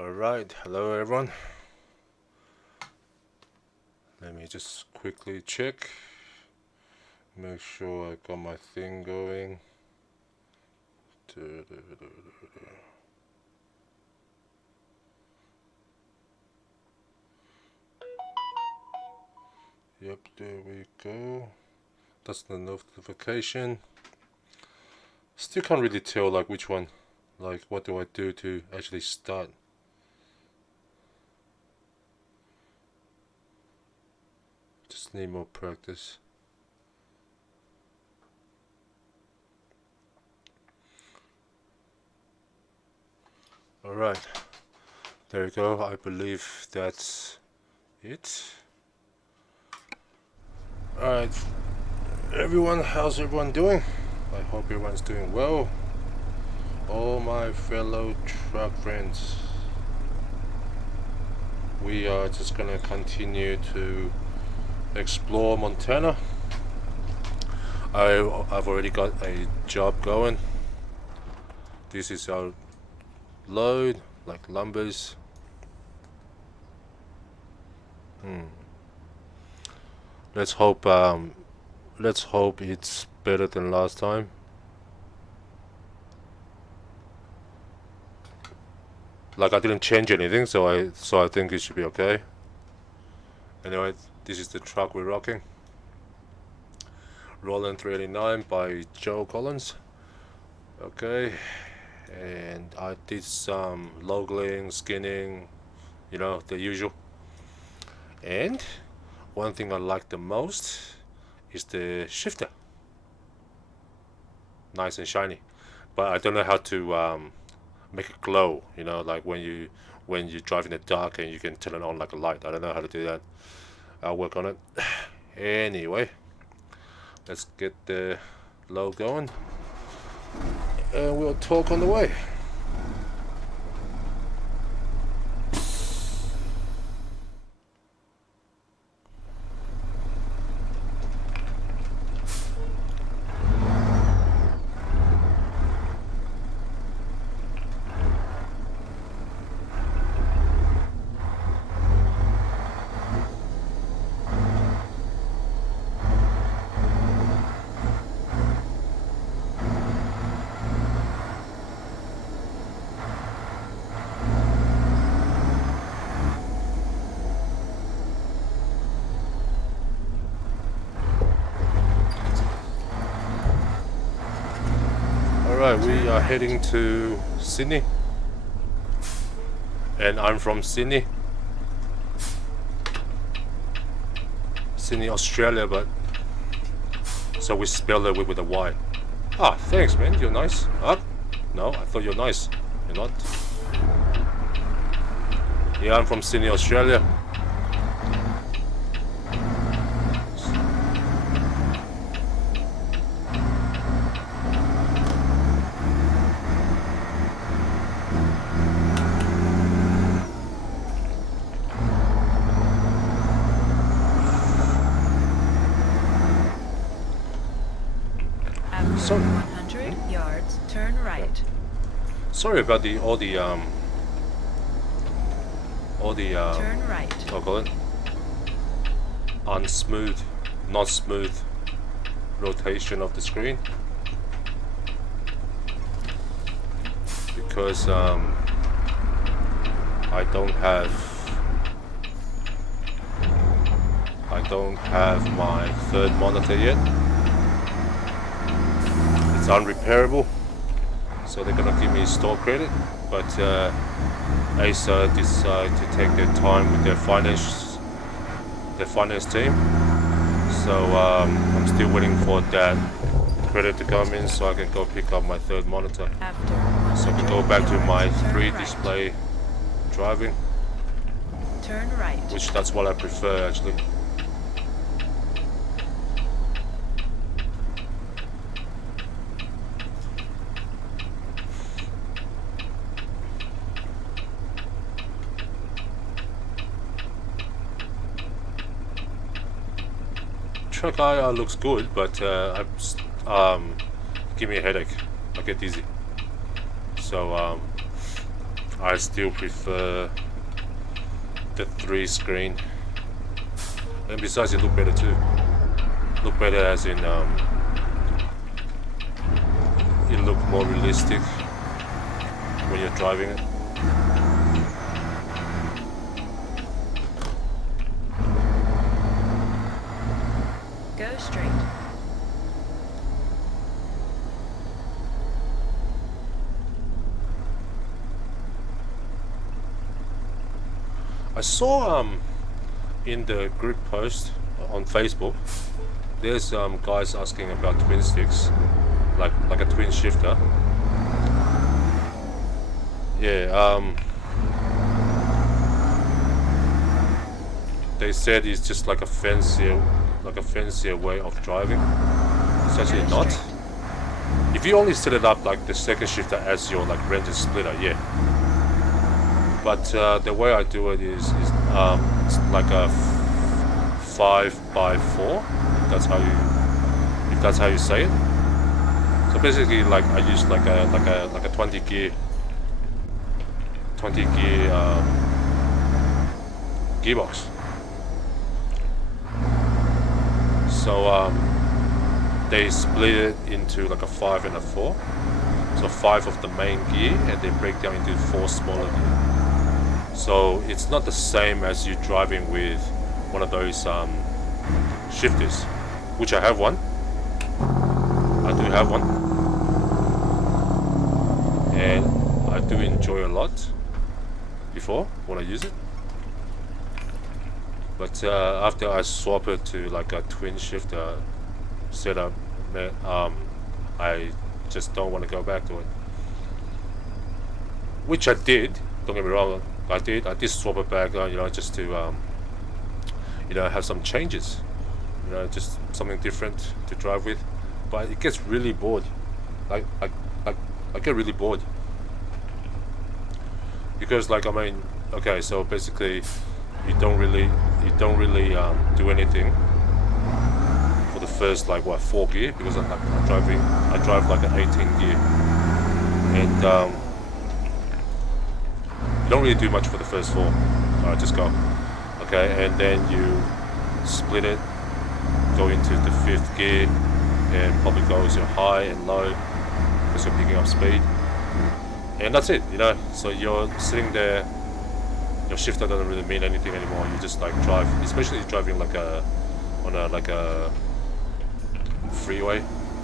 Alright, hello everyone. Let me just quickly check. Make sure I got my thing going. Yep, there we go. That's the notification. Still can't really tell like which one. Like what do I do to actually start? Just need more practice. Alright, there you go. I believe that's it. Alright, everyone, how's everyone doing? I hope everyone's doing well. All my fellow truck friends, we are just gonna continue to explore Montana. I've already got a job going. This is our load, like lumbers. Let's hope it's better than last time. Like I didn't change anything, so I think it should be okay. Anyway, this is the truck we're rocking. Rollin 389 by Joe Collins. Okay, and I did some logling, skinning, you know, the usual. And one thing I like the most is the shifter. Nice and shiny, but I don't know how to make it glow, you know, like when you drive in the dark and you can turn it on like a light. I don't know how to do that. I'll work on it. Anyway, let's get the load going and we'll talk on the way. Alright, we are heading to Sydney, and I'm from Sydney, Australia, but so we spell it with a Y. Ah, thanks man, you're nice. No, I thought you're nice. You're not. Yeah, I'm from Sydney, Australia. After 100 yards, turn right. Sorry about all the turn right. I'll call it unsmooth, not smooth rotation of the screen, because I don't have my third monitor yet. It's unrepairable, so they're gonna give me store credit, but Acer decided to take their time with their finance team, so I'm still waiting for that credit to come in so I can go pick up my third monitor, so I can go back to my 3 display driving, turn right, which that's what I prefer actually. Truck IR looks good, but give me a headache. I get dizzy. So I still prefer the 3-screen, and besides it look better too. Look better as in it look more realistic when you're driving it. Go straight. I saw in the group post on Facebook, there's guys asking about twin sticks, like a twin shifter. Yeah, they said it's just like a fancier way of driving. It's actually not. If you only set it up like the second shifter as your like rented splitter, yeah. But the way I do it is it's like a 5x4. If that's how you say it. So basically, like I use like a 20 gear gearbox. So they split it into like a 5 and a 4. So 5 of the main gear, and they break down into 4 smaller gear. So it's not the same as you driving with one of those shifters, which I have one. I do have one, and I do enjoy a lot before when I use it. But after I swap it to like a twin shifter setup, I just don't want to go back to it. Which I did. Don't get me wrong. I did swap it back, just to have some changes, just something different to drive with. But it gets really bored. I get really bored because, like, I mean, okay, so basically, you don't really do anything for the first 4 gear, because I drive like an 18 gear, and you don't really do much for the first 4. Alright, just go. Okay, and then you split it, go into the 5th gear, and probably goes your high and low because you're picking up speed, and that's it. So you're sitting there. Your shifter doesn't really mean anything anymore. You just like drive, especially if you're driving on a freeway,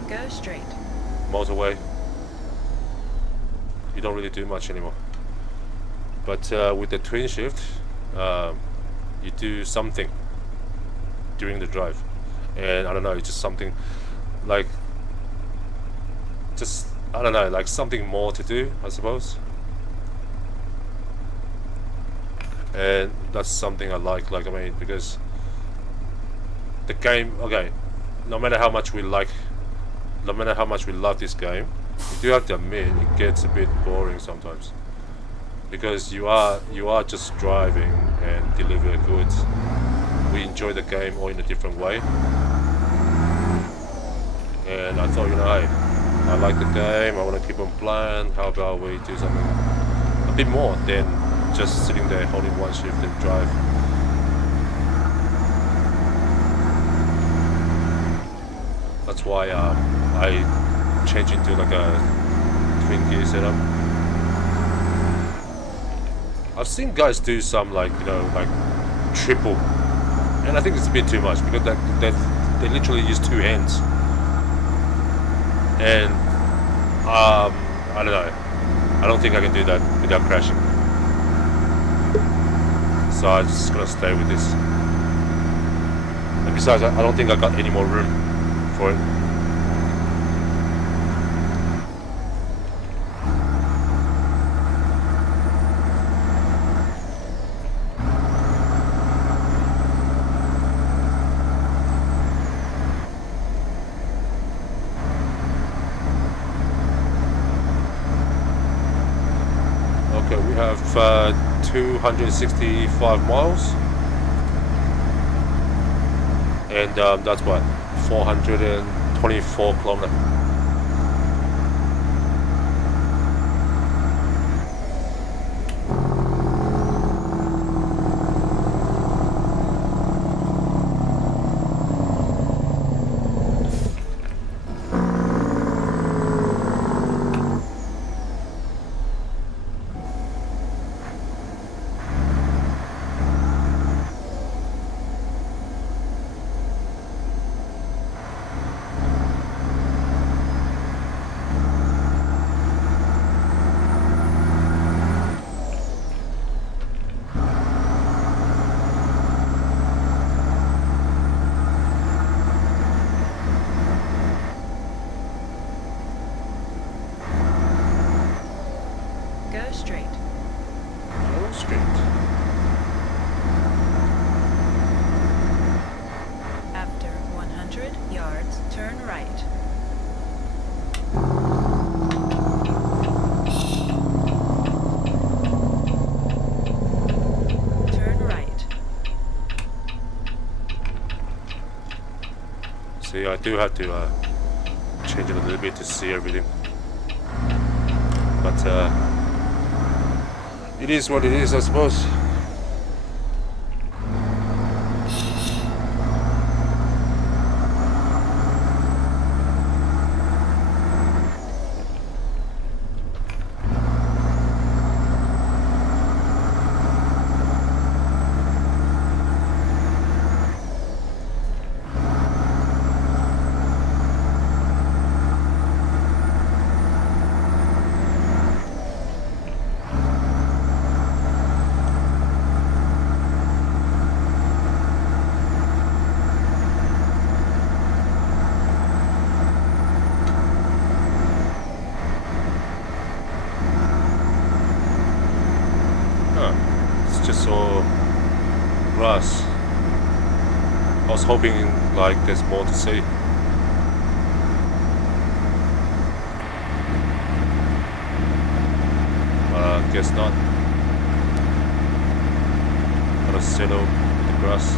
Go straight. motorway. You don't really do much anymore. But with the twin shift, you do something during the drive, and I don't know, it's just something like something more to do, I suppose. And that's something I like. I mean, because the game, okay, no matter how much we love this game, you do have to admit it gets a bit boring sometimes, because you are just driving and deliver goods. We enjoy the game all in a different way, and I thought, hey, I like the game, I want to keep on playing. How about we do something a bit more than just sitting there holding one shift and drive. That's why I changed into like a twin gear setup. I've seen guys do some like triple, and I think it's a bit too much, because they literally use 2 hands, and I don't know, I don't think I can do that without crashing. So I'm just gonna stay with this. And besides, I don't think I got any more room for it. Okay, we have 265 miles, and that's what, 424 kilometers. Go straight. Go straight. After 100 yards, turn right. Turn right. See, I do have to change it a little bit to see everything. But it is what it is, I suppose. Just all grass. I was hoping like there's more to see. But I guess not. Gotta settle with the grass.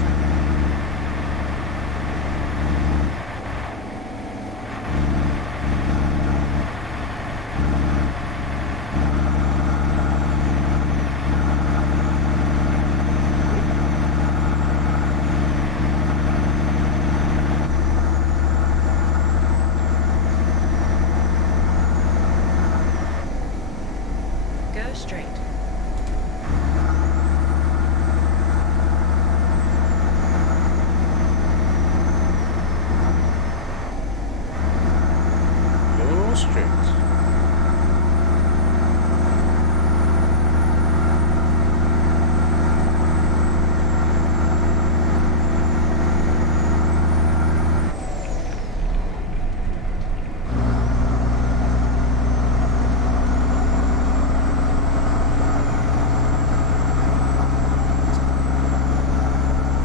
Go straight. Go straight.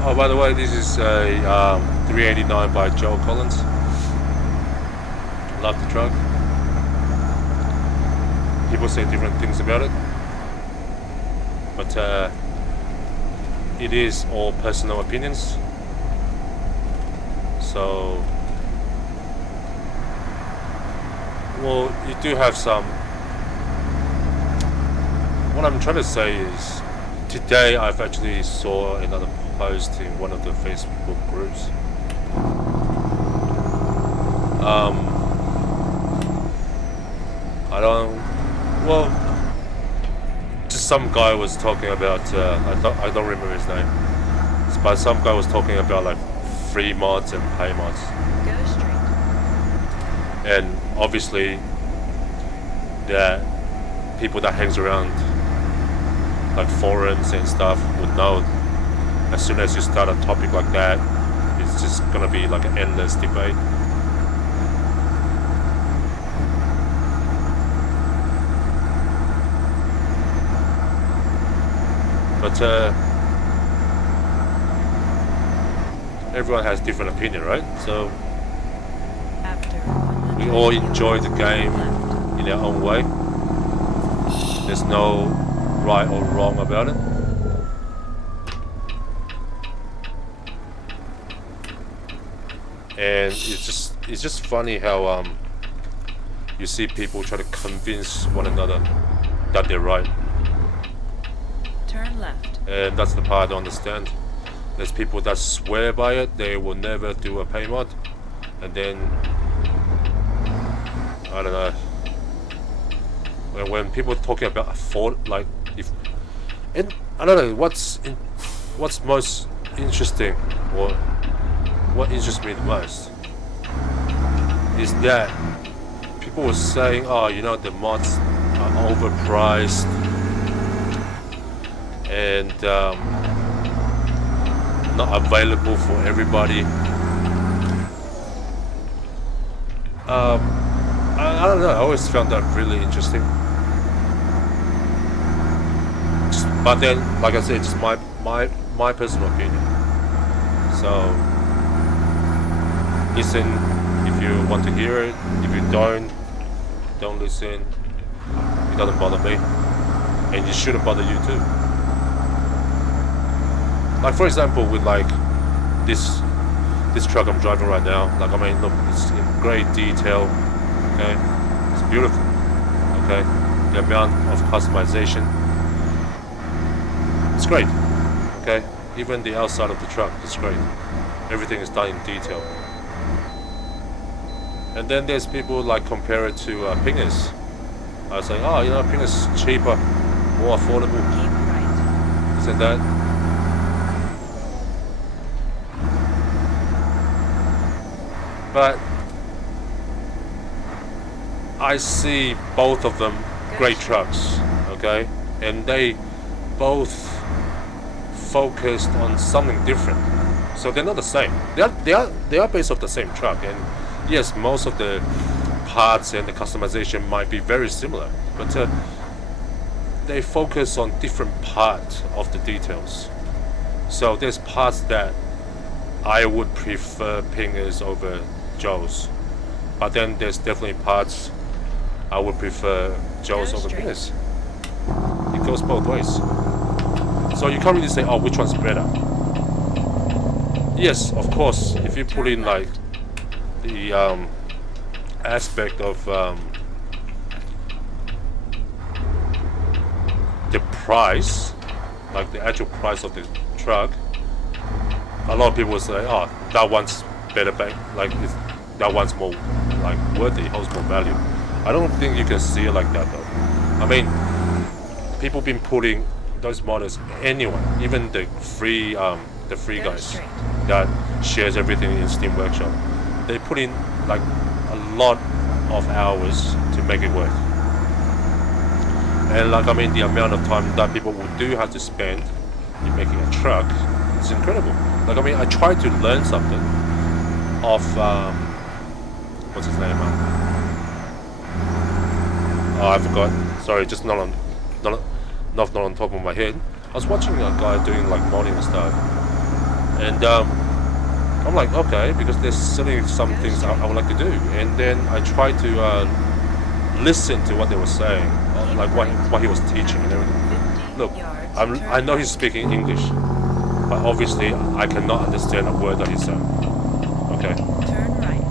Oh, by the way, this is a 389 by Joe Collins. Love the truck. People say different things about it, but it is all personal opinions. So, well, you do have some. What I'm trying to say is, today I've actually saw another post in one of the Facebook groups. I don't. Well, just some guy was talking about. I don't remember his name, but some guy was talking about like free mods and pay mods. Go straight. And obviously, that people that hangs around like forums and stuff would know. As soon as you start a topic like that, it's just gonna be like an endless debate. But everyone has different opinion, right? So After we 100 all enjoy the game left. in our own way. There's no right or wrong about it. And it's just funny how you see people try to convince one another that they're right. Turn left. And that's the part I don't understand. There's people that swear by it, they will never do a pay mod, and then I don't know. When people are talking about afford, like if, and I don't know what's most interesting, or what interests me the most is that people were saying, oh, you know, the mods are overpriced and not available for everybody. I don't know, I always found that really interesting. But then, like I said, it's my personal opinion. So listen if you want to hear it. If you don't listen. It doesn't bother me, and it shouldn't bother you too. Like for example, with like this truck I'm driving right now. Like I mean, look, it's in great detail. Okay, it's beautiful. Okay, the amount of customization, it's great. Okay, even the outside of the truck is great. Everything is done in detail. And then there's people like compare it to Pingers. I was like, oh, you know, Pingers is cheaper, more affordable. Keep right. Isn't that? But I see both of them great trucks, okay? And they both focused on something different. So they're not the same. They are based off the same truck. And yes, most of the parts and the customization might be very similar, but they focus on different parts of the details. So there's parts that I would prefer Pingers over Joe's, but then there's definitely parts I would prefer Joe's Go over straight. Pingers. It goes both ways. So you can't really say, oh, which one's better. Yes, of course, if you put in like the aspect of the price, like the actual price of the truck, a lot of people will say, oh, that one's better bang, like that one's more like worthy, holds more value. I don't think you can see it like that though. I mean, people been putting those models, anyone, even the free Go guys straight. that shares everything in Steam Workshop, they put in like a lot of hours to make it work. And like I mean, the amount of time that people would do have to spend in making a truck, it's incredible. Like I mean, I tried to learn something of what's his name? Oh, I forgot. Sorry, just not on top of my head. I was watching a guy doing like modding and stuff, and I'm like, okay, because there's certainly some things I would like to do, and then I tried to listen to what they were saying, like what he was teaching and everything. Look, I know he's speaking English, but obviously I cannot understand a word that he's saying. Okay, Turn right.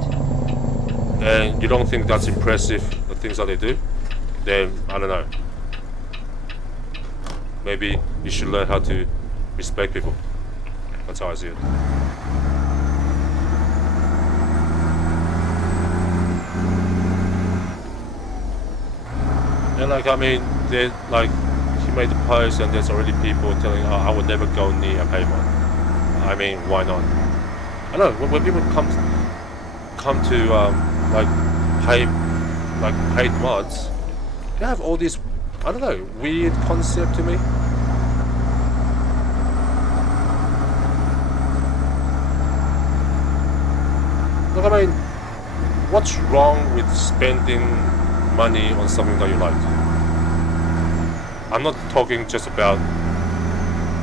and you don't think that's impressive, the things that they do? Then I don't know. Maybe you should learn how to respect people. That's how I see it. And like I mean, they like he made the post, and there's already people telling, "Oh, I would never go near a pavement." I mean, why not? I don't know when people come to paid mods, they have all this, I don't know, weird concept to me. Look, I mean, what's wrong with spending money on something that you like? I'm not talking just about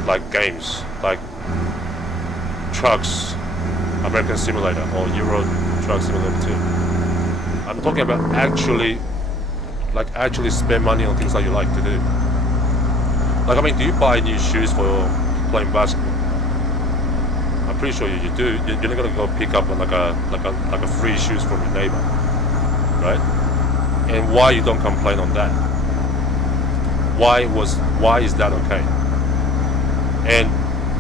like games, like trucks, American Simulator or Euro Truck Simulator 2. I'm talking about actually spend money on things that you like to do. Like I mean, do you buy new shoes for playing basketball? I'm pretty sure you do. You're not gonna go pick up like a free shoes from your neighbor, right? And why you don't complain on that? Why is that okay? And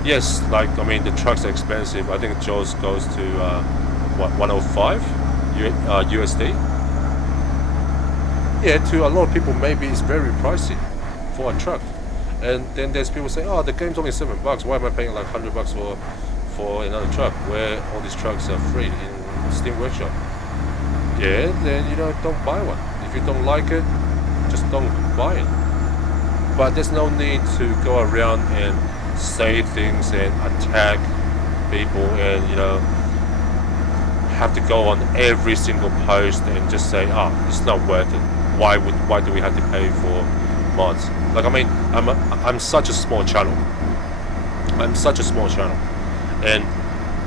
yes, like I mean, the trucks are expensive. I think Joe's goes to 105 USD. Yeah, to a lot of people, maybe it's very pricey for a truck. And then there's people saying, "Oh, the game's only $7. Why am I paying like $100 for another truck where all these trucks are free in Steam Workshop?" Yeah, then don't buy one. If you don't like it, just don't buy it. But there's no need to go around and say things and attack people and have to go on every single post and just say, "Oh, it's not worth it. Why do we have to pay for mods. Like, I mean, I'm such a small channel. I'm such a small channel, and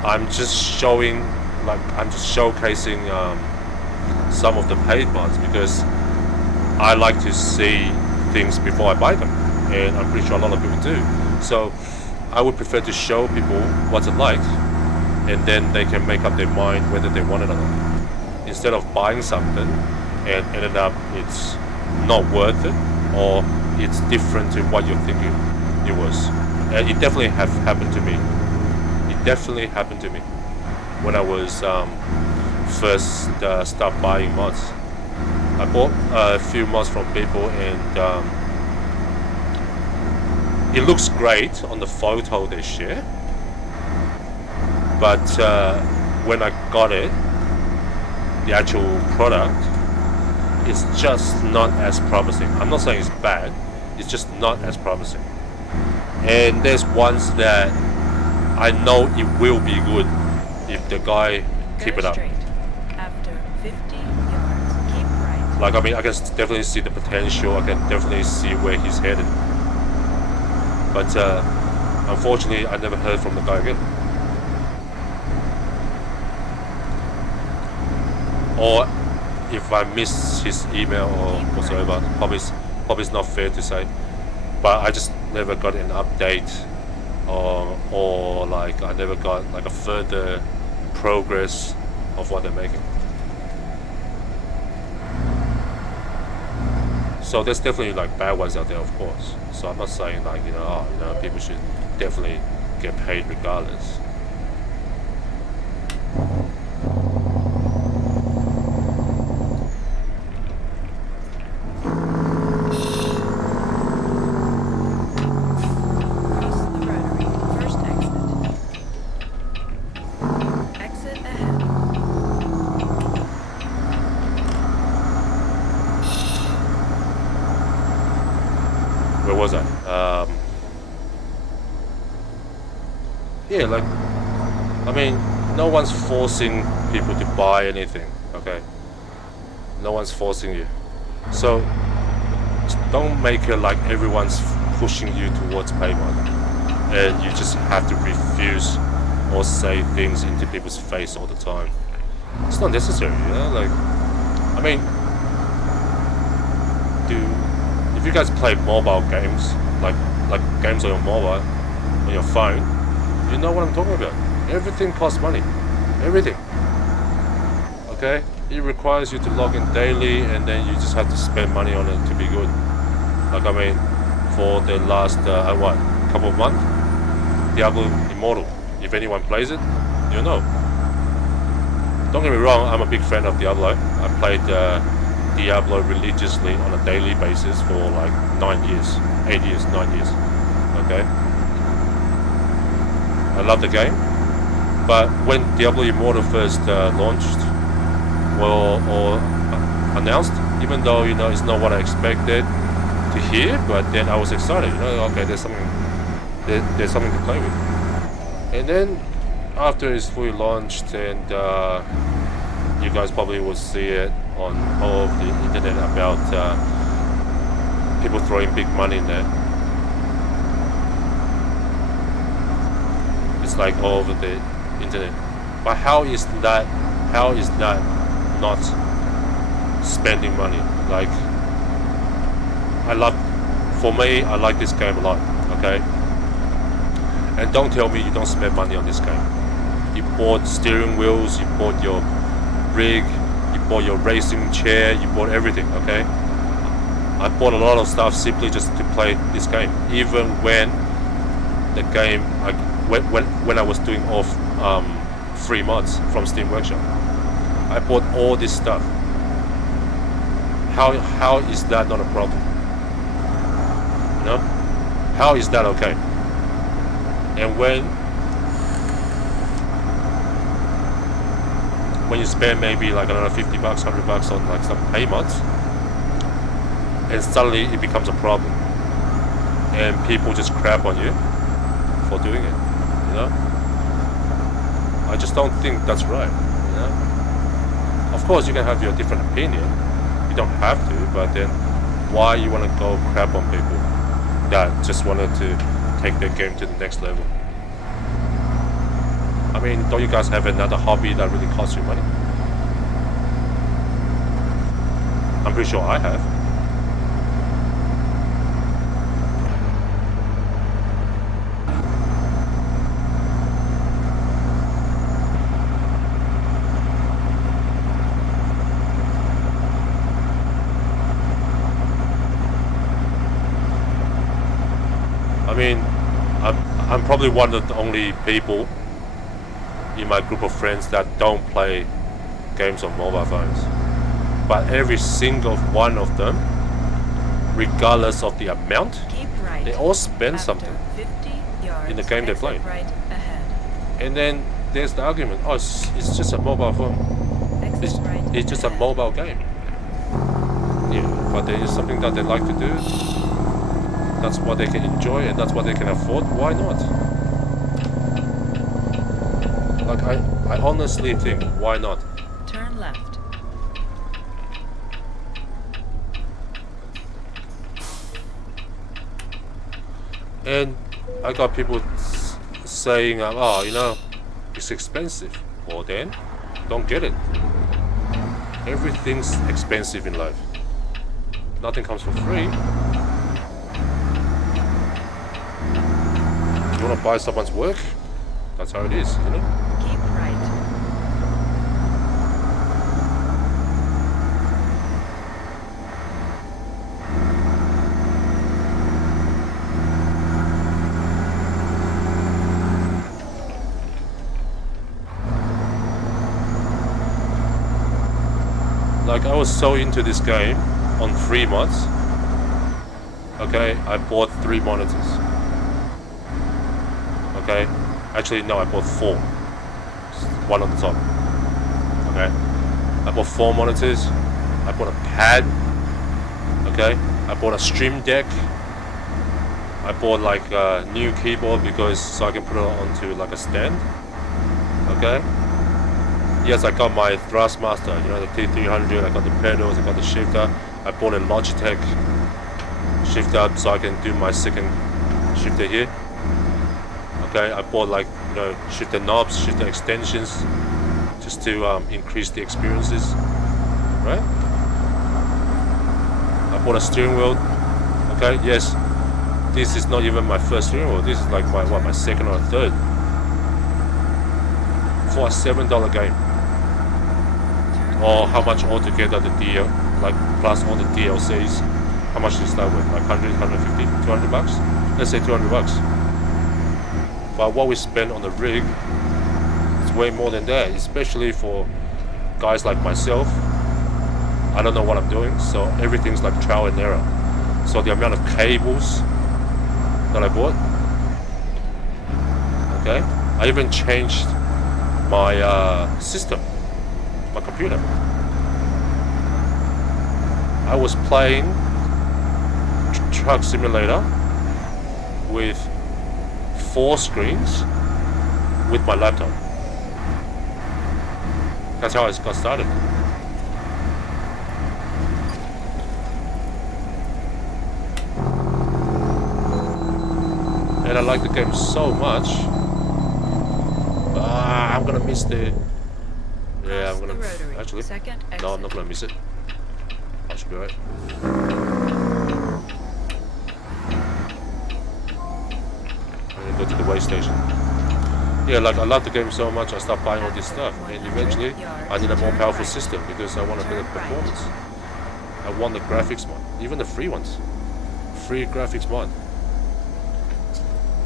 I'm just showing, like, I'm just showcasing some of the paid mods because I like to see things before I buy them, and I'm pretty sure a lot of people do. So I would prefer to show people what's it like, and then they can make up their mind whether they want it or not, instead of buying something and ended up it's not worth it, or it's different to what you're thinking it was. And it definitely have happened to me. It definitely happened to me when I was first start buying mods. I bought a few mods from people, and it looks great on the photo they share, but when I got it, the actual product is just not as promising. I'm not saying it's bad, it's just not as promising. And there's ones that I know it will be good if the guy keep it up. Straight. After 50 yards, keep right. Like, I mean, I can definitely see the potential, I can definitely see where he's headed. But unfortunately, I never heard from the guy again. Or if I miss his email or whatsoever, probably it's not fair to say. But I just never got an update, or like I never got like a further progress of what they're making. So there's definitely like bad ones out there, of course. So I'm not saying like, you know, people should definitely get paid regardless. Cross the rotary. First exit. Exit ahead. Where was I? Yeah, like, I mean, no one's forcing people to buy anything, okay? No one's forcing you. So, just don't make it like everyone's pushing you towards payment, and you just have to refuse or say things into people's face all the time. It's not necessary, you know? Like, I mean, if you guys play mobile games, like games on your mobile, on your phone, you know what I'm talking about. Everything costs money. Everything. Okay? It requires you to log in daily, and then you just have to spend money on it to be good. Like, I mean, for the last, couple of months, Diablo Immortal. If anyone plays it, you'll know. Don't get me wrong, I'm a big fan of Diablo. I played Diablo religiously on a daily basis for like 9 years, 8 years, 9 years. Okay? I love the game, but when Diablo Immortal first launched or announced, even though, you know, it's not what I expected to hear, but then I was excited, you know, okay, there's something to play with. And then after it's fully launched, and you guys probably will see it on all of the internet about people throwing big money in there. It's like all over the internet. But how is that not spending money? Like, I like this game a lot, okay? And don't tell me you don't spend money on this game. You bought steering wheels, you bought your rig, you bought your racing chair, you bought everything, okay? I bought a lot of stuff simply just to play this game. Even when the game, when I was doing off free mods from Steam Workshop, I bought all this stuff. How is that not a problem? You know? How is that okay? And when you spend maybe like another $50, $100 on like some pay mods, and suddenly it becomes a problem, and people just crap on you for doing it, you know? I just don't think that's right, you know? Of course you can have your different opinion, you don't have to, but then why you want to go crap on people that just wanted to take their game to the next level. I mean, don't you guys have another hobby that really costs you money? I'm pretty sure I have. I mean, I'm probably one of the only people in my group of friends that don't play games on mobile phones. But every single one of them, regardless of the amount, Right. they all spend After something 50 yards, in the game they play. Right ahead. And then there's the argument, oh, it's just a mobile phone. Exit right It's just a ahead. mobile game. Yeah, but there is something that they like to do. That's what they can enjoy and that's what they can afford. Why not? Like, I honestly think, why not? Turn left. And I got people saying, oh, you know, it's expensive. Well then, don't get it. Everything's expensive in life. Nothing comes for free. You want to buy someone's work? That's how it is, you know? Keep right. Like, I was so into this game on free mods. Okay, I bought 3 monitors. Okay, actually no, I bought 4. One on the top. Okay, I bought 4 monitors. I bought a pad. Okay, I bought a stream deck. I bought like a new keyboard because so I can put it onto like a stand. Okay. Yes, I got my Thrustmaster, you know, the T300. I got the pedals. I got the shifter. I bought a Logitech shifter so I can do my second shifter here. Okay, I bought like, you know, shifter knobs, shifter extensions, just to increase the experiences, right? I bought a steering wheel. Okay, yes, this is not even my first steering wheel. This is like my second or third for a $7 game. Or how much altogether the deal, like plus all the DLCs, how much to start with? Like 100, 150, 200 bucks? Let's say 200 bucks. But what we spend on the rig is way more than that, especially for guys like myself. I don't know what I'm doing, so everything's like trial and error. So the amount of cables that I bought, okay? I even changed my system, my computer. I was playing Truck Simulator with 4 screens with my laptop. That's how I got started. And I like the game so much. I'm gonna miss the... Yeah, I'm gonna... Actually, no, I'm not gonna miss it. I should be right. I'm gonna go to the way station. Yeah, like I love the game so much I start buying all this stuff. And eventually, I need a more powerful system because I want a better performance. I want the graphics mod. Even the free ones. Free graphics mod.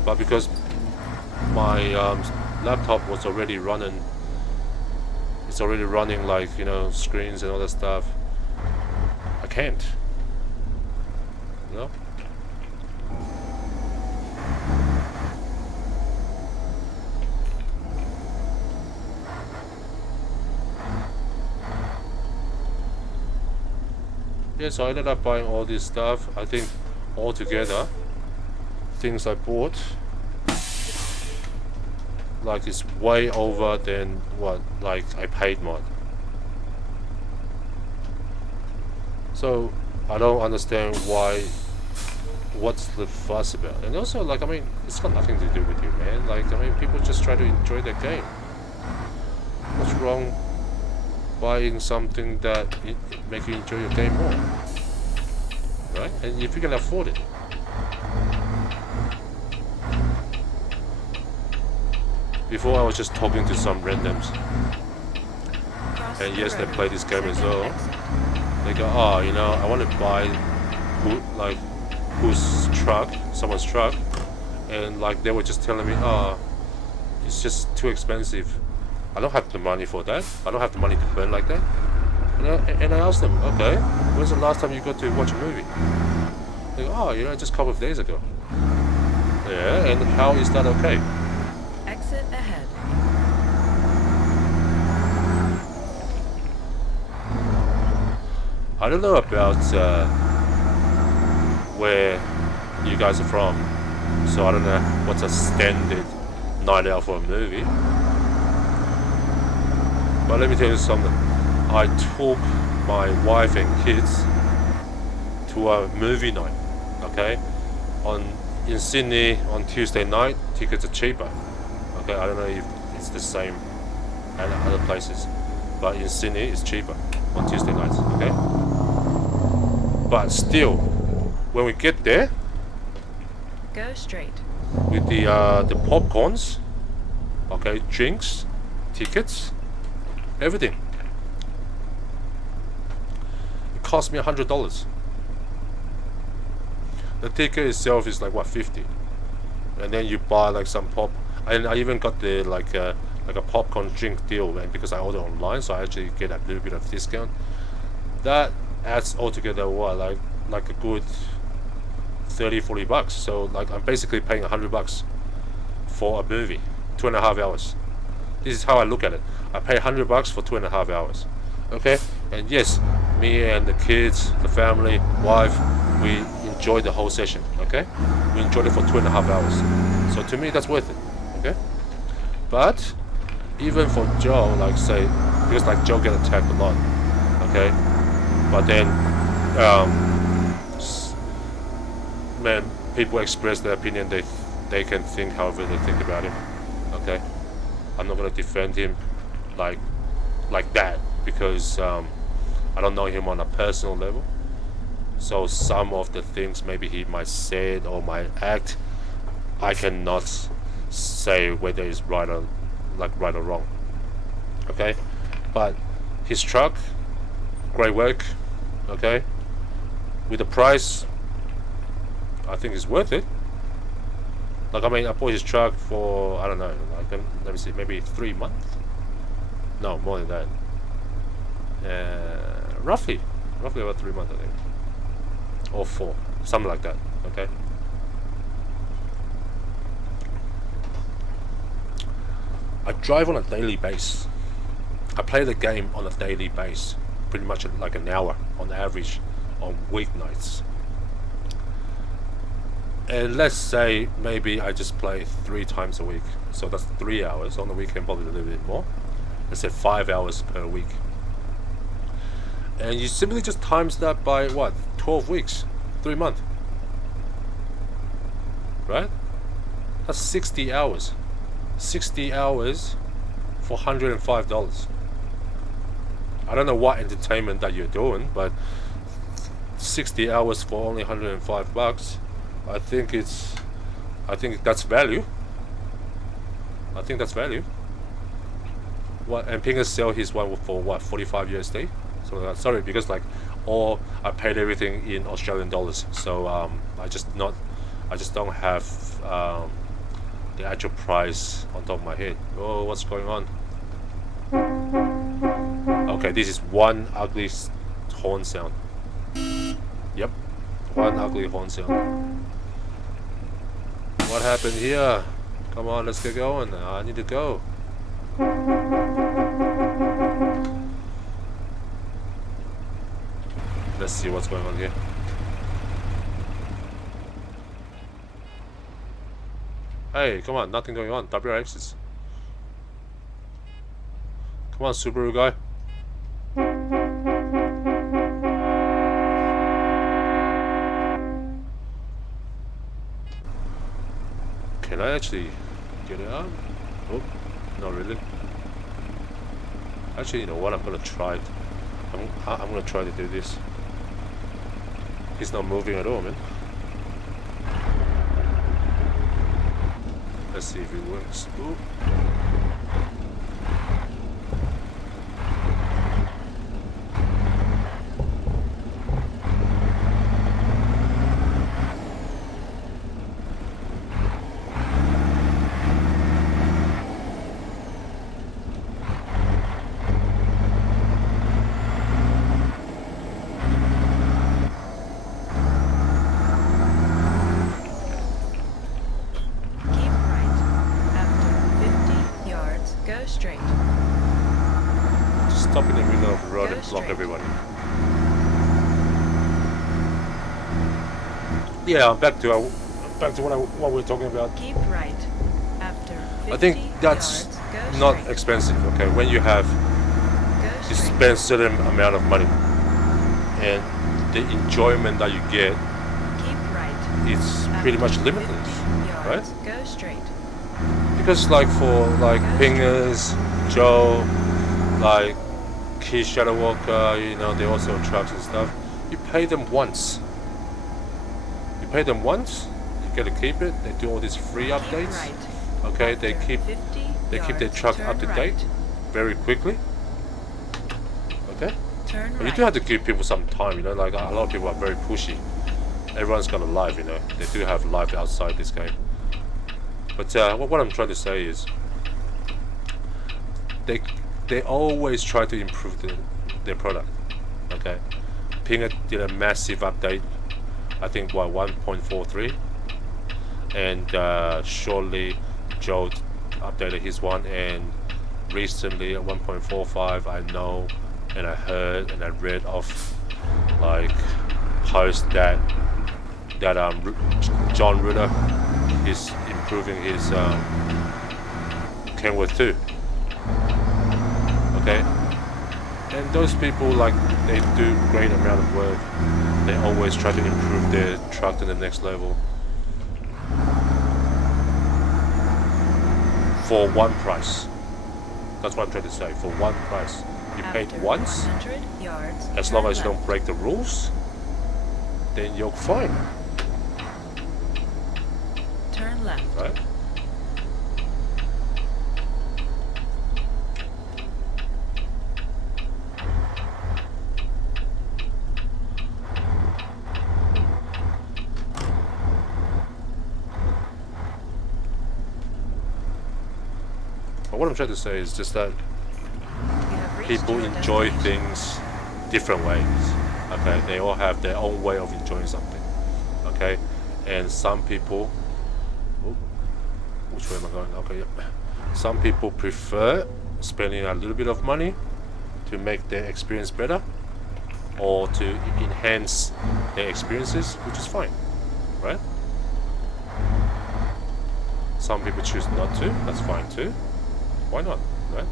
But because my laptop was already running, it's already running like, you know, screens and all that stuff, I can't, you know? Yeah, so I ended up buying all this stuff. I think altogether, things I bought, like it's way over than what like I paid mod. So I don't understand why. What's the fuss about? And also, like, I mean, it's got nothing to do with you, man. Like, I mean, people just try to enjoy their game. What's wrong buying something that it make you enjoy your game more, right? And if you can afford it. Before I was just talking to some randoms, and yes, they play this game as well. They go, oh, you know, I want to buy whose truck, someone's truck, and like they were just telling me, oh, it's just too expensive. I don't have the money for that. I don't have the money to burn like that. And I asked them, okay, when's the last time you got to watch a movie? They go, oh, you know, just a couple of days ago. Yeah, and how is that okay? Exit ahead. I don't know about where you guys are from, so I don't know what's a standard night out for a movie. But let me tell you something. I took my wife and kids to a movie night. Okay, in Sydney on Tuesday night, tickets are cheaper. Okay, I don't know if it's the same at other places, but in Sydney it's cheaper on Tuesday nights. Okay, but still, when we get there, Go straight. with the popcorns, okay, drinks, tickets, everything, it cost me $100. The ticket itself is like what, 50, and then you buy like some pop. And I even got the like a popcorn drink deal, and because I order online, so I actually get a little bit of discount. That adds altogether what, like a good $30-40. So like I'm basically paying $100 for a movie, 2.5 hours. This is how I look at it. I pay $100 for 2.5 hours. Okay, and yes, me and the kids, the family, wife, we enjoyed the whole session. Okay, we enjoyed it for 2.5 hours. So to me, that's worth it. Okay, but even for Joe, like say, because like Joe get attacked a lot. Okay, but then man, people express their opinion. They can think however they think about him. Okay, I'm not gonna defend him like that, because I don't know him on a personal level. So some of the things maybe he might say or might act, I cannot say whether it's right or wrong. Okay, but his truck, great work. Okay, with the price, I think it's worth it. Like, I mean, I bought his truck for, I don't know, like, let me see, maybe 3 months. No, more than that. Roughly about 3 months, I think, or 4, something like that. Okay. I drive on a daily basis. I play the game on a daily basis, pretty much like an hour on average on weeknights. And let's say maybe I just play 3 times a week, so that's 3 hours. On the weekend, probably a little bit more. Let's say 5 hours per week. And you simply just times that by what? 12 weeks, 3 months, right? That's 60 hours. 60 hours for $105. I don't know what entertainment that you're doing, but 60 hours for only $105. I think that's value. I think that's value. What? And Pinger sell his one for what, 45 USD? So sorry, because like all I paid everything in Australian dollars. So I just don't have the actual price on top of my head. Oh, what's going on? Okay, this is one ugly horn sound. Yep, one ugly horn sound. What happened here? Come on, let's get going. I need to go. Let's see what's going on here. Hey, come on, nothing going on. WRXs. Come on, Subaru guy. Can I actually get it out? Oh, not really. Actually, you know what? I'm gonna try it. I'm gonna try to do this. He's not moving at all, man. Let's see if it works. Ooh. Stop in the middle of the road and block everybody. Yeah, back to what we were talking about. Keep right. After 50 I think that's yards, not straight. expensive. Okay, when you have Go you straight. spend certain amount of money and the enjoyment that you get Keep right. is pretty much After limitless, 50 yards, right? Go straight. Because like for like Pingers, Joe, like Key Shadow Walker, you know, they also have trucks and stuff. You pay them once. You pay them once, you get to keep it. They do all these free Keep updates. right. Okay, they After keep 50 their yards, truck turn up to right. date very quickly. Okay, Turn but right. you do have to give people some time. You know, like a lot of people are very pushy. Everyone's got a life. You know, they do have life outside this game. But what I'm trying to say is, they always try to improve their product. Okay, Pinger did a massive update. I think by 1.43, and shortly Joe updated his one, and recently at 1.45 I know and I heard and I read of like posts that John Rutter is improving his Kenworth 2. Okay, and those people, like, they do great amount of work. They always try to improve their truck to the next level for one price. That's what I'm trying to say. For one price, you paid After once. 100 yards, As long turn as you don't left. break the rules, then you're fine, Turn left. right? But what I'm trying to say is just that You have reached people your enjoy destination. things different ways. Okay, they all have their own way of enjoying something. Okay, and some people, oh, which way am I going? Okay, yep. Some people prefer spending a little bit of money to make their experience better, or to enhance their experiences, which is fine, right? Some people choose not to. That's fine too. Why not, right?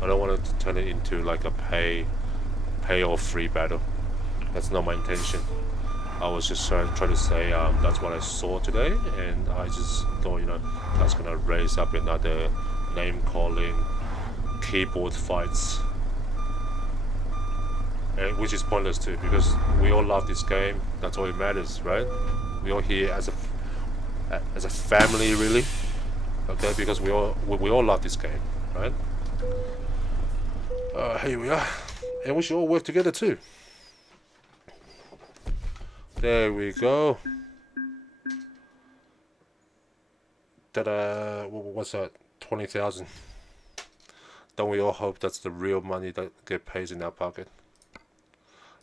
I don't want to turn it into like a pay or free battle. That's not my intention. I was just trying to say that's what I saw today, and I just thought, you know, that's gonna raise up another name calling, keyboard fights, and which is pointless too, because we all love this game. That's all it matters, right? We all here as a family, really. Okay, because we all love this game, right? Here we are, and we should all work together too. There we go. Ta-da! What's that? 20,000. Don't we all hope that's the real money that get paid in our pocket?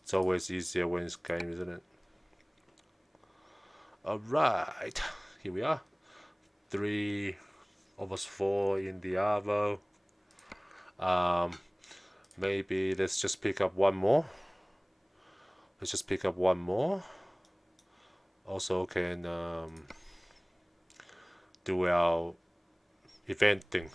It's always easier when it's game, isn't it? Alright, here we are. 3, almost 4 in the Arvo. Maybe let's just pick up one more. Let's just pick up one more. Also can do our event thing.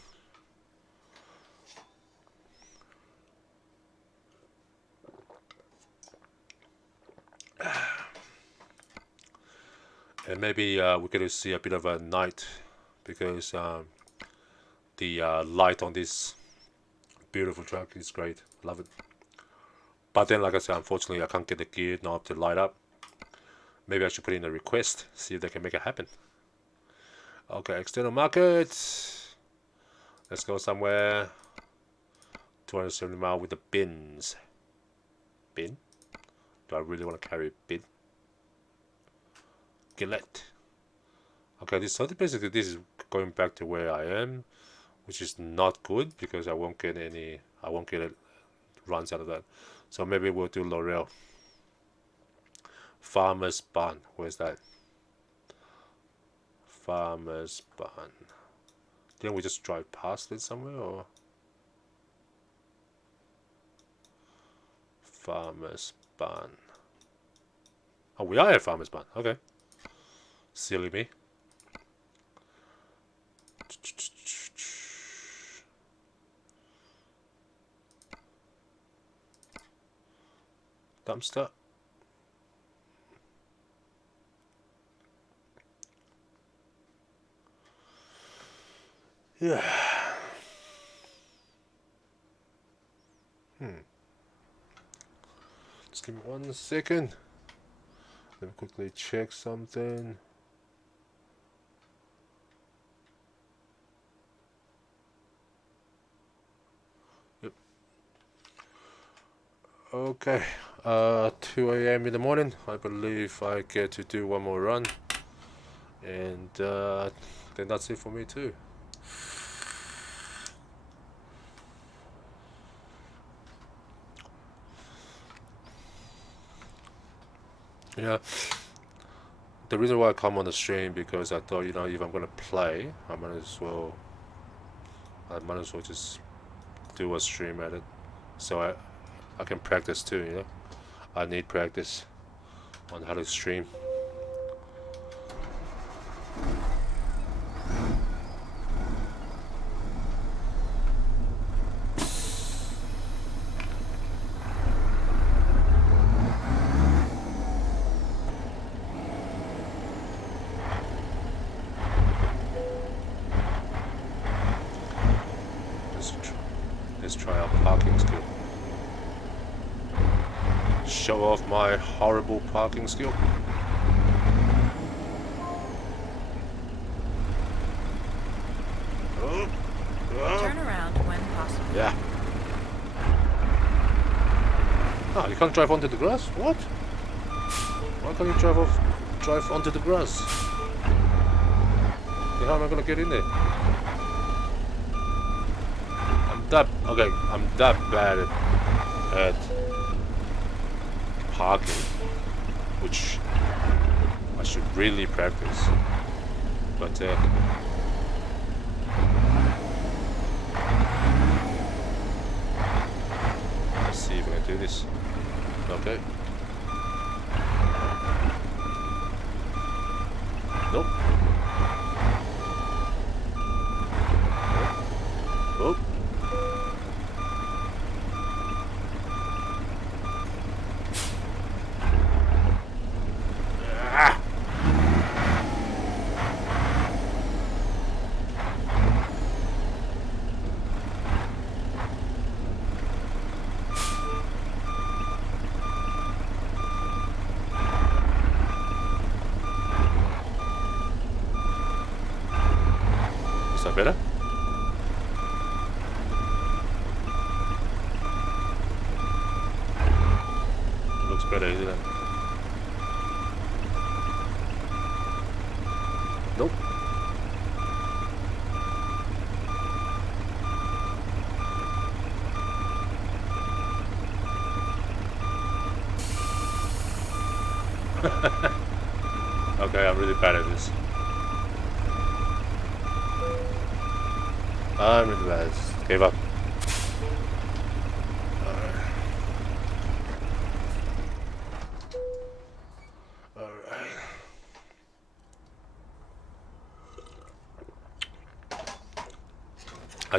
And maybe we're going to see a bit of a night because the light on this beautiful truck is great. Love it. But then, like I said, unfortunately, I can't get the gear knob to light up. Maybe I should put in a request, see if they can make it happen. Okay, external market. Let's go somewhere. 270 miles with the bins. Bin? Do I really want to carry a bin? Gillette. Okay, so basically this is going back to where I am, which is not good because I won't get any runs out of that. So maybe we'll do L'Oreal. Farmer's Barn. Where's that? Farmer's Barn. Didn't we just drive past it somewhere, or? Farmer's Barn. Oh, we are at Farmer's Barn. Okay. Silly me. Dumpster. Yeah. Just give me 1 second. Let me quickly check something. Yep. Okay. 2 a.m. in the morning. I believe I get to do one more run. And then that's it for me too. Yeah, the reason why I come on the stream because I thought, you know, if I'm gonna play, I might as well just do a stream at it, so I can practice too. You know, I need practice on how to stream. Let's try our parking skill. Show off my horrible parking skill. Turn around when possible. Yeah. Oh, you can't drive onto the grass? What? Why can't you drive onto the grass? How am I gonna get in there? I'm that bad at parking, which I should really practice. But let's see if I can do this. Okay. Nope. Oh. Is that better? Looks better, isn't it? Nope. Okay, I'm really bad at this. I'm really bad. Gave up. Alright. I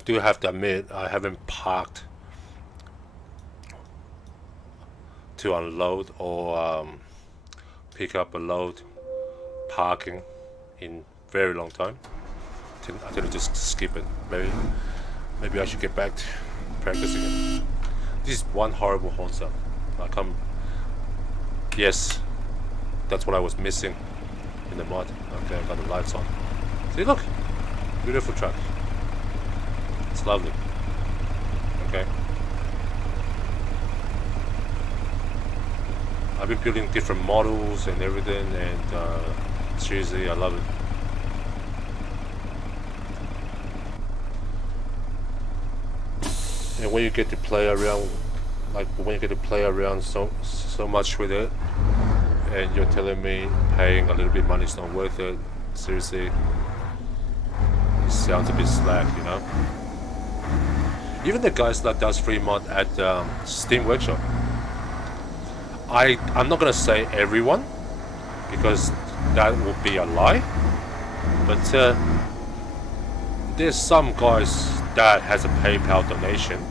do have to admit I haven't parked to unload or pick up a load parking in very long time. I tend to just skip it. Maybe I should get back to practicing it. This is one horrible horn sound. Yes, that's what I was missing in the mod. Okay, I got the lights on. See, look, beautiful truck. It's lovely. Okay. I've been building different models and everything, and seriously, I love it. And when you get to play around, so much with it, and you're telling me paying a little bit money is not worth it, seriously, it sounds a bit slack, you know. Even the guys that does free mod at Steam Workshop, I'm not gonna say everyone, because that would be a lie, but there's some guys that has a PayPal donation,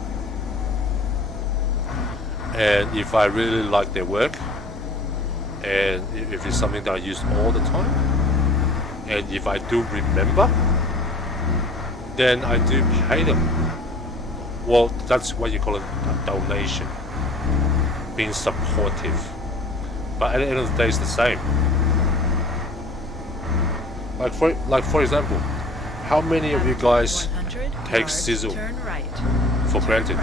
and if I really like their work, and if it's something that I use all the time, and if I do remember, then I do pay them. Well, that's what you call a donation, being supportive. But at the end of the day, it's the same. Like for example, how many of you guys take sizzle for granted?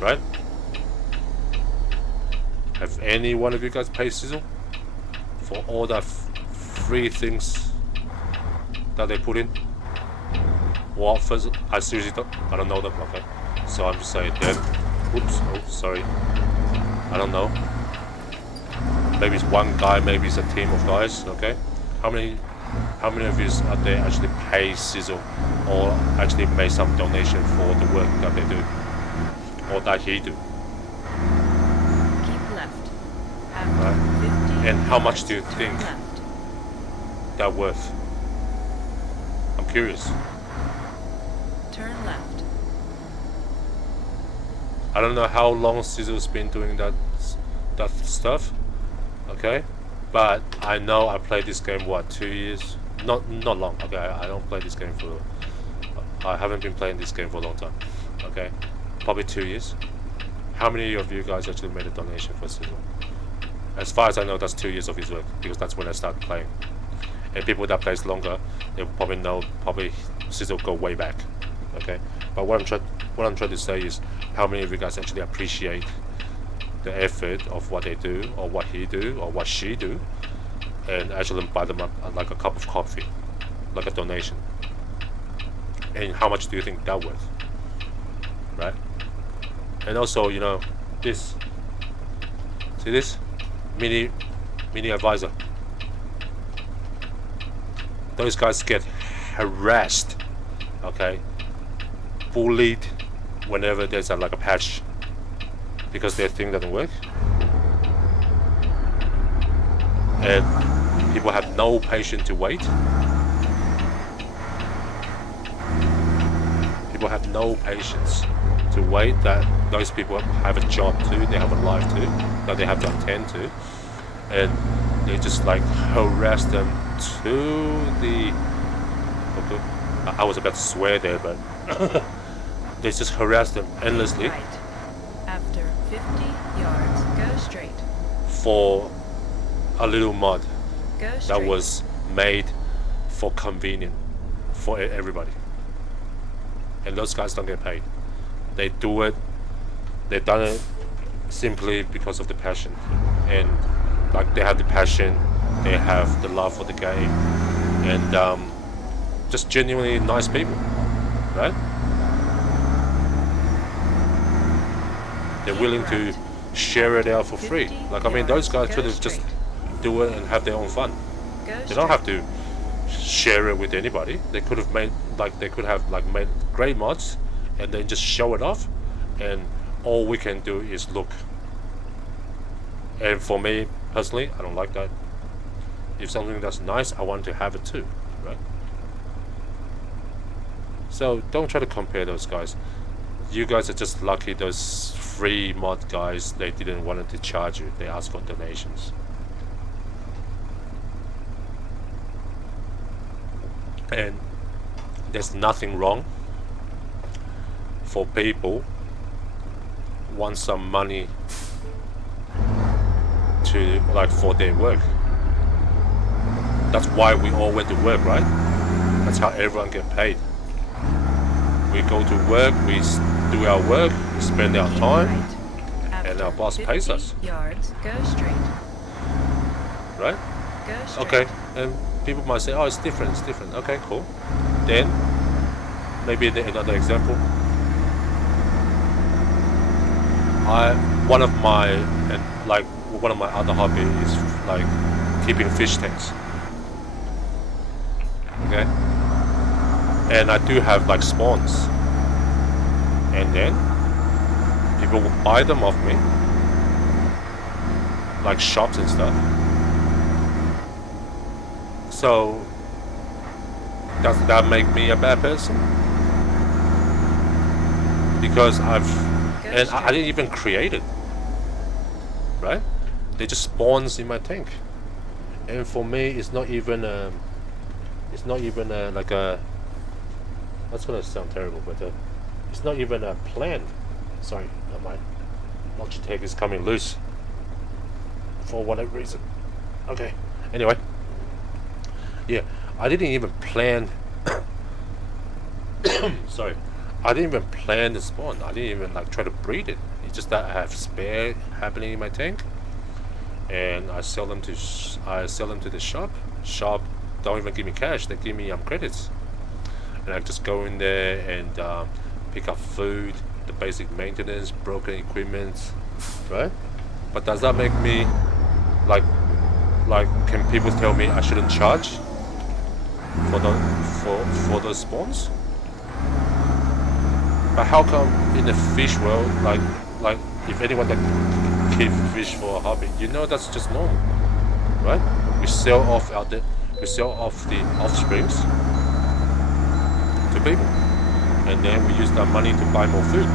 Right? Have any one of you guys paid sizzle for all the free things that they put in? Well, first, I seriously don't know them. Okay, so I'm just saying them. Oops, oh sorry, I don't know. Maybe it's one guy, maybe it's a team of guys. Okay, how many of you out there actually pay sizzle or actually make some donation for the work that they do or that he do? Keep left. Right. And how much do you think that worth? I'm curious. Turn left. I don't know how long Sizzle's been doing that stuff, okay, but I know I played this game, what, 2 years? Not long. Okay, I don't play this game for. I haven't been playing this game for a long time. Okay, probably 2 years. How many of you guys actually made a donation for Sizzle? As far as I know, that's 2 years of his work, because that's when I started playing. And people that plays longer, they probably know Sizzle go way back. Okay, but what I'm trying to say is, how many of you guys actually appreciate the effort of what they do, or what he do, or what she do, and actually buy them up like a cup of coffee, like a donation? And how much do you think that worth, right? And also, you know, this, see this mini advisor, those guys get harassed, okay, bullied whenever there's like a patch, because their thing doesn't work, and people have no patience to wait. People have no patience to wait. That those people have a job too, they have a life too, that they have to attend to, and they just like harass them to the. Okay, I was about to swear there, but they just harass them endlessly. Right. After 50 yards, go straight. For a little mod Go straight. that was made for convenient for everybody. And those guys don't get paid. They do it. They've done it simply because of the passion, and like they have the passion, they have the love for the game, and just genuinely nice people, right? They're willing to share it out for free. Like, I mean, those guys could have just do it and have their own fun. They don't have to share it with anybody. They could have made made great mods and then just show it off, and all we can do is look. And for me personally, I don't like that. If something that's nice, I want to have it too, right? So don't try to compare those guys. You guys are just lucky those free mod guys, they didn't want to charge you. They asked for donations. And there's nothing wrong for people want some money to like for their work. That's why we all went to work, right? That's how everyone get paid. We go to work, we do our work, we spend our Keep time, right. and our After boss pays 50 us, yards, go straight. right? Go straight. Okay, and people might say, oh, it's different, it's different. Okay, cool. Then, maybe another example. One of my other hobbies is like keeping fish tanks. Okay, and I do have like spawns, and then people will buy them off me, like shops and stuff. So does that make me a bad person? Because I didn't even create it, right? They just spawns in my tank, and for me, it's not even like a. That's gonna sound terrible, but it's not even a plan. Sorry, my Logitech is coming loose for whatever reason. Okay. Anyway, yeah, I didn't even plan. Sorry, I didn't even plan the spawn. I didn't even like try to breed it. It's just that I have spare happening in my tank, and I sell them to the shop. Shop don't even give me cash. They give me credits, and I just go in there and pick up food, the basic maintenance, broken equipment, right? But does that make me like can people tell me I shouldn't charge for those spawns? But how come in the fish world, like if anyone that keeps fish for a hobby, that's just normal, right? We sell off the offsprings to people, and then we use that money to buy more food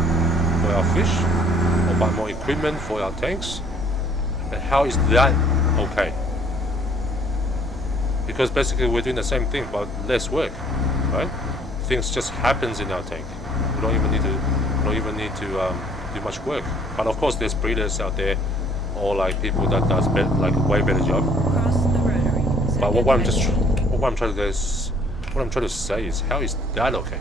for our fish, or buy more equipment for our tanks. And how is that okay? Because basically we're doing the same thing but less work, right? Things just happens in our tank. We don't even need to do much work. But of course, there's breeders out there, or like people that does way better job. Cross the rotary. But what I'm trying to say is, how is that okay?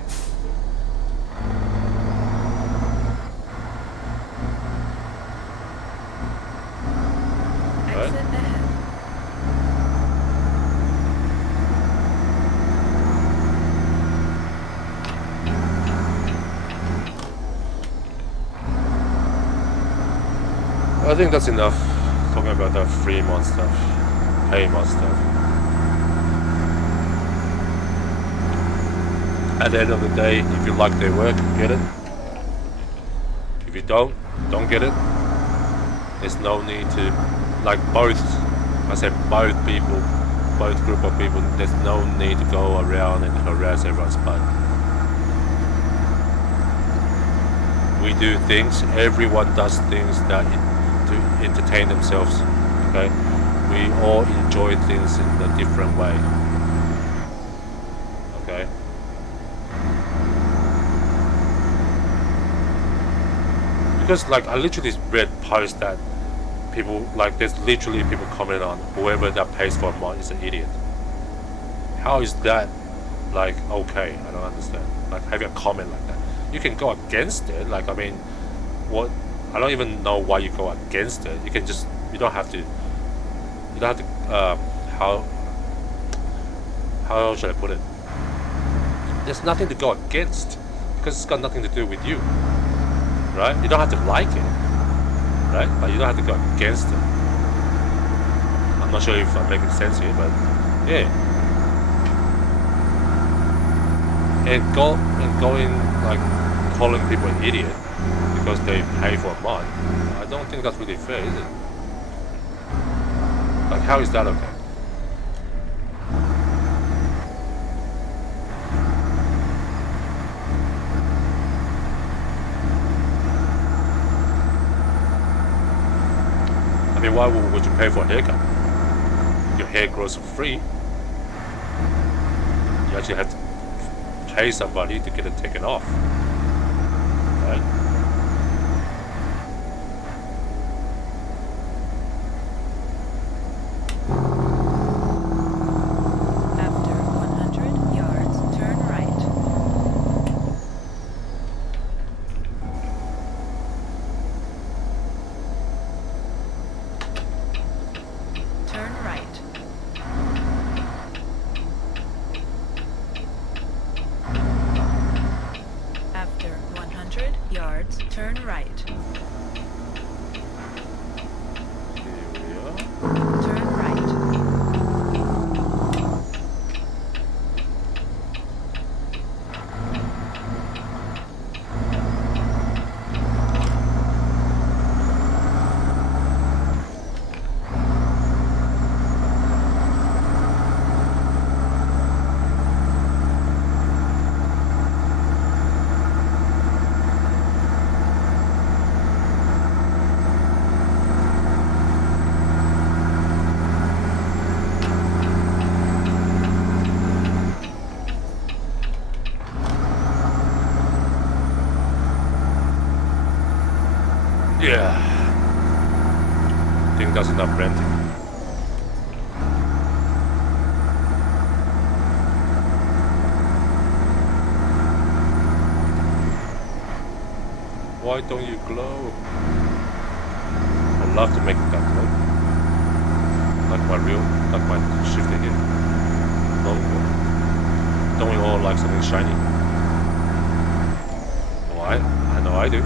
Exit ahead. I think that's enough talking about that free mod stuff, pay mod stuff. At the end of the day, if you like their work, get it. If you don't get it. There's no need to, like both group of people, there's no need to go around and harass everyone's butt. We do things, everyone does things to entertain themselves, okay? We all enjoy things in a different way, okay? Because like I literally read posts that people, like there's literally people commenting on whoever that pays for a mod is an idiot. How is that like okay? I don't understand. Like having a comment like that. You can go against it, like I mean, what? I don't even know why you go against it. You can just, you don't have to, how should I put it? There's nothing to go against, because it's got nothing to do with you, right? You don't have to like it, right? But you don't have to go against it. I'm not sure if I'm making sense here, but yeah. And going like calling people an idiot because they pay for a mod, I don't think that's really fair, is it? Like, how is that okay? I mean, why would you pay for a haircut? Your hair grows for free. You actually have to pay somebody to get it taken off. Right? After 100 yards, turn right. Turn right. After 100 yards, turn right. Here we are. Turn right. Yeah. I think that's enough renting. Why don't you glow? I'd love to make that glow. Like my real, like my shifter here. No, don't we all like something shiny? Why? I know I do.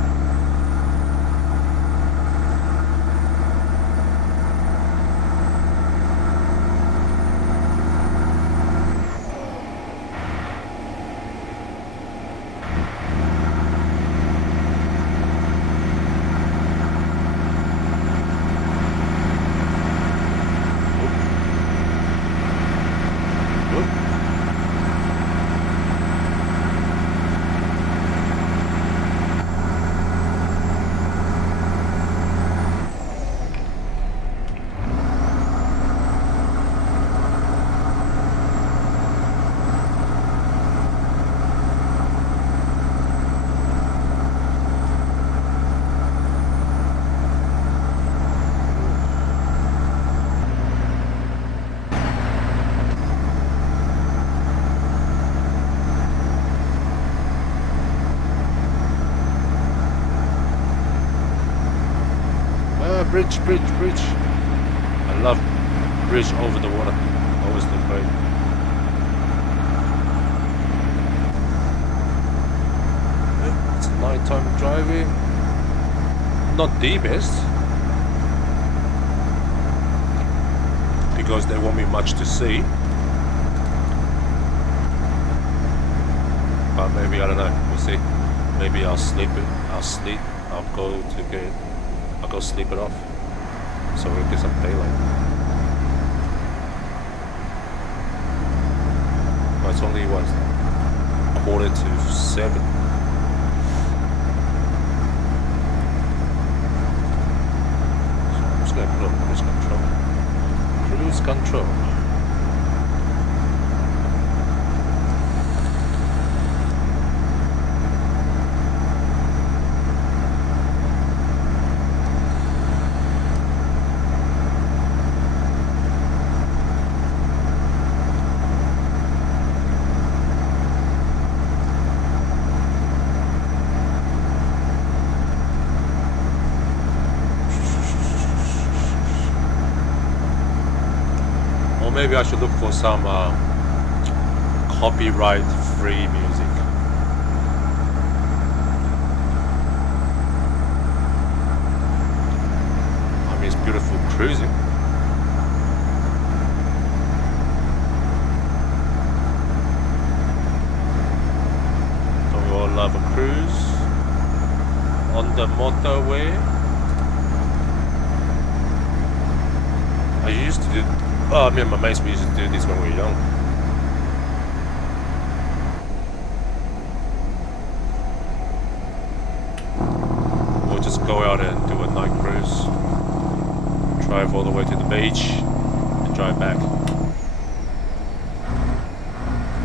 Bridge. I love bridge over the water. Always look great. It's nighttime driving. Not the best. Because there won't be much to see. But maybe, I don't know, we'll see. Maybe I'll sleep. I'll go sleep it off. So we'll get some daylight. But it's only what, 6:45. So I'm just gonna put on cruise control. Cruise control. Maybe I should look for some copyright-free music. I mean, it's beautiful cruising. Don't we all love a cruise on the motorway? I used to do. Oh, me and my mates, we used to do this when we were young. We'll just go out and do a night cruise. Drive all the way to the beach and drive back.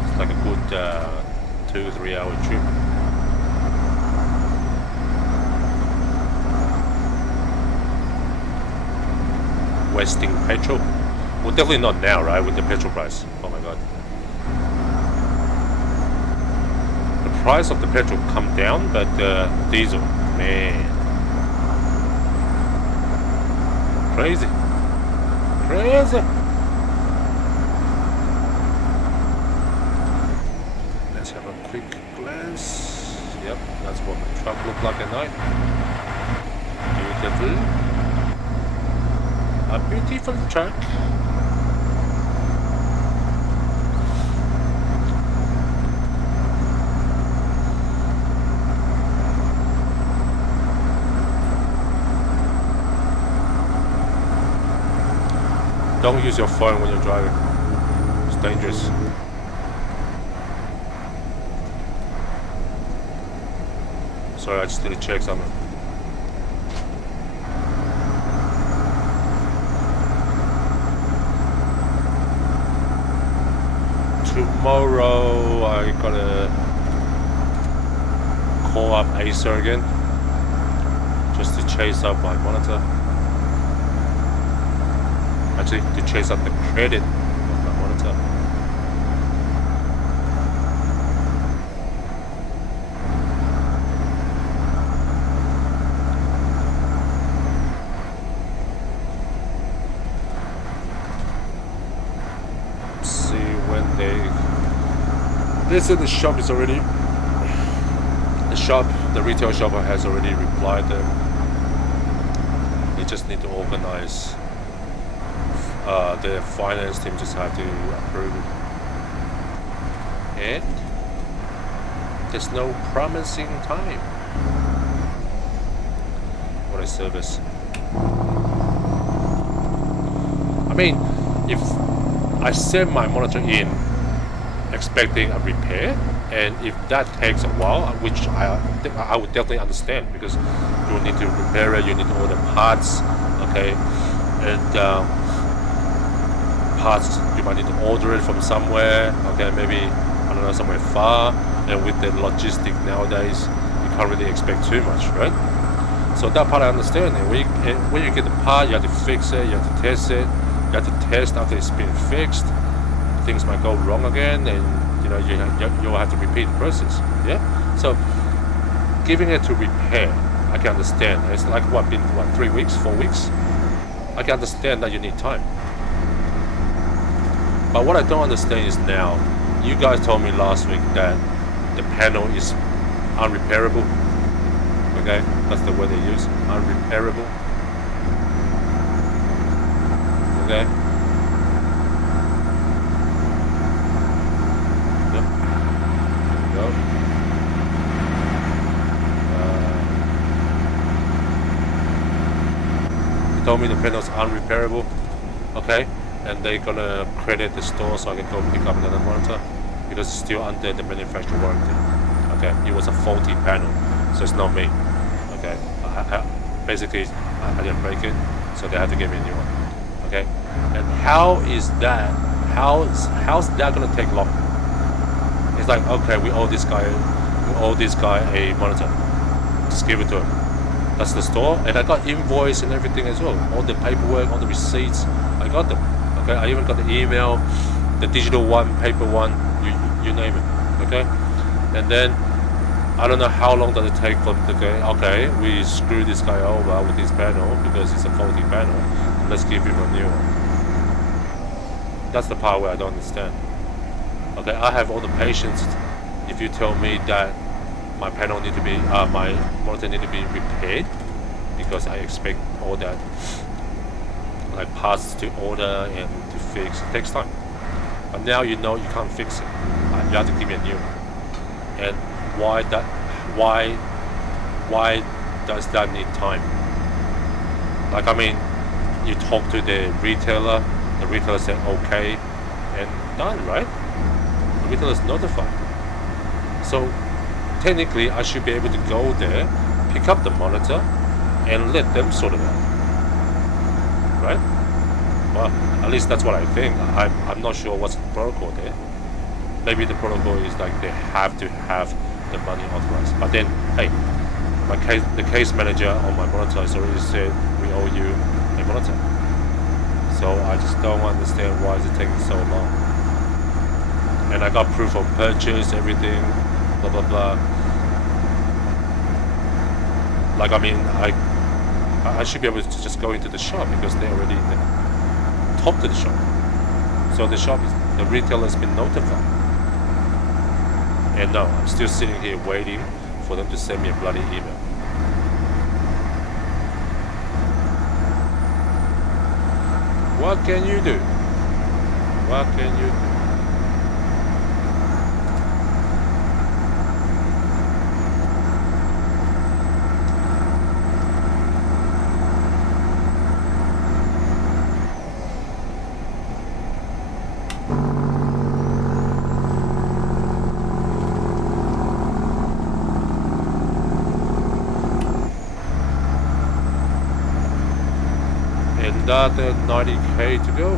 It's like a 2-3 hour trip. Wasting petrol. Well, definitely not now, right? With the petrol price. Oh my god. The price of the petrol come down, but diesel, man, crazy. Let's have a quick glance. Yep, that's what the truck looked like at night. Beautiful. A beautiful truck. Don't use your phone when you're driving. It's dangerous. Sorry, I just need to check something. Tomorrow I gotta call up Acer again just to chase up my monitor. Actually, to chase up the credit of my monitor. Let's see when they... They said the shop is already... The retail shop has already replied them. They just need to organize. The finance team just have to approve it. And there's no promising time. What a service. I mean, if I send my monitor in expecting a repair, and if that takes a while, which I would definitely understand, because you will need to repair it, you need to order parts, okay, and parts you might need to order it from somewhere, okay, maybe I don't know, somewhere far, and with the logistic nowadays you can't really expect too much, right? So that part I understand. And when you get the part, you have to fix it, you have to test it, you have to test after it's been fixed. Things might go wrong again, and you know you'll have to repeat the process. Yeah. So giving it to repair, I can understand. It's like been 3 weeks, 4 weeks. I can understand that you need time. But what I don't understand is now, you guys told me last week that the panel is unrepairable. Okay, that's the word they use, unrepairable. Okay. Yep. There we go. They told me the panel's unrepairable. Okay. And they're gonna credit the store so I can go pick up another monitor because it's still under the manufacturer warranty. Okay, it was a faulty panel, so it's not me. Okay, basically I didn't break it, so they have to give me a new one. Okay, and how is that? How's that gonna take long? It's like, okay, we owe this guy a monitor. Just give it to him. That's the store, and I got invoice and everything as well. All the paperwork, all the receipts, I got them. Okay, I even got the email, the digital one, paper one, you name it. Okay, and then I don't know how long does it take for them to go, okay, we screwed this guy over with this panel because it's a faulty panel. Let's give him a new one. That's the part where I don't understand. Okay, I have all the patience if you tell me that my panel need to be, my monitor need to be repaired, because I expect all that, like parts to order and to fix. It takes time. But now you know you can't fix it. You have to give me a new one. And why does that need time? Like, I mean, you talk to the retailer said okay, and done, right? The retailer is notified. So technically I should be able to go there, pick up the monitor, and let them sort it out. Right? Well, at least that's what I think. I'm not sure what's the protocol there. maybe the protocol is like they have to have the money authorized. But then, hey, the case manager on my monitor has already said we owe you a monitor. So I just don't understand why is it taking so long. And I got proof of purchase, everything, blah blah blah. Like I mean, I should be able to just go into the shop because they're already in the top to the shop. So the retailer has been notified. And no, I'm still sitting here waiting for them to send me a bloody email. What can you do? What can you do? Another 90k to go,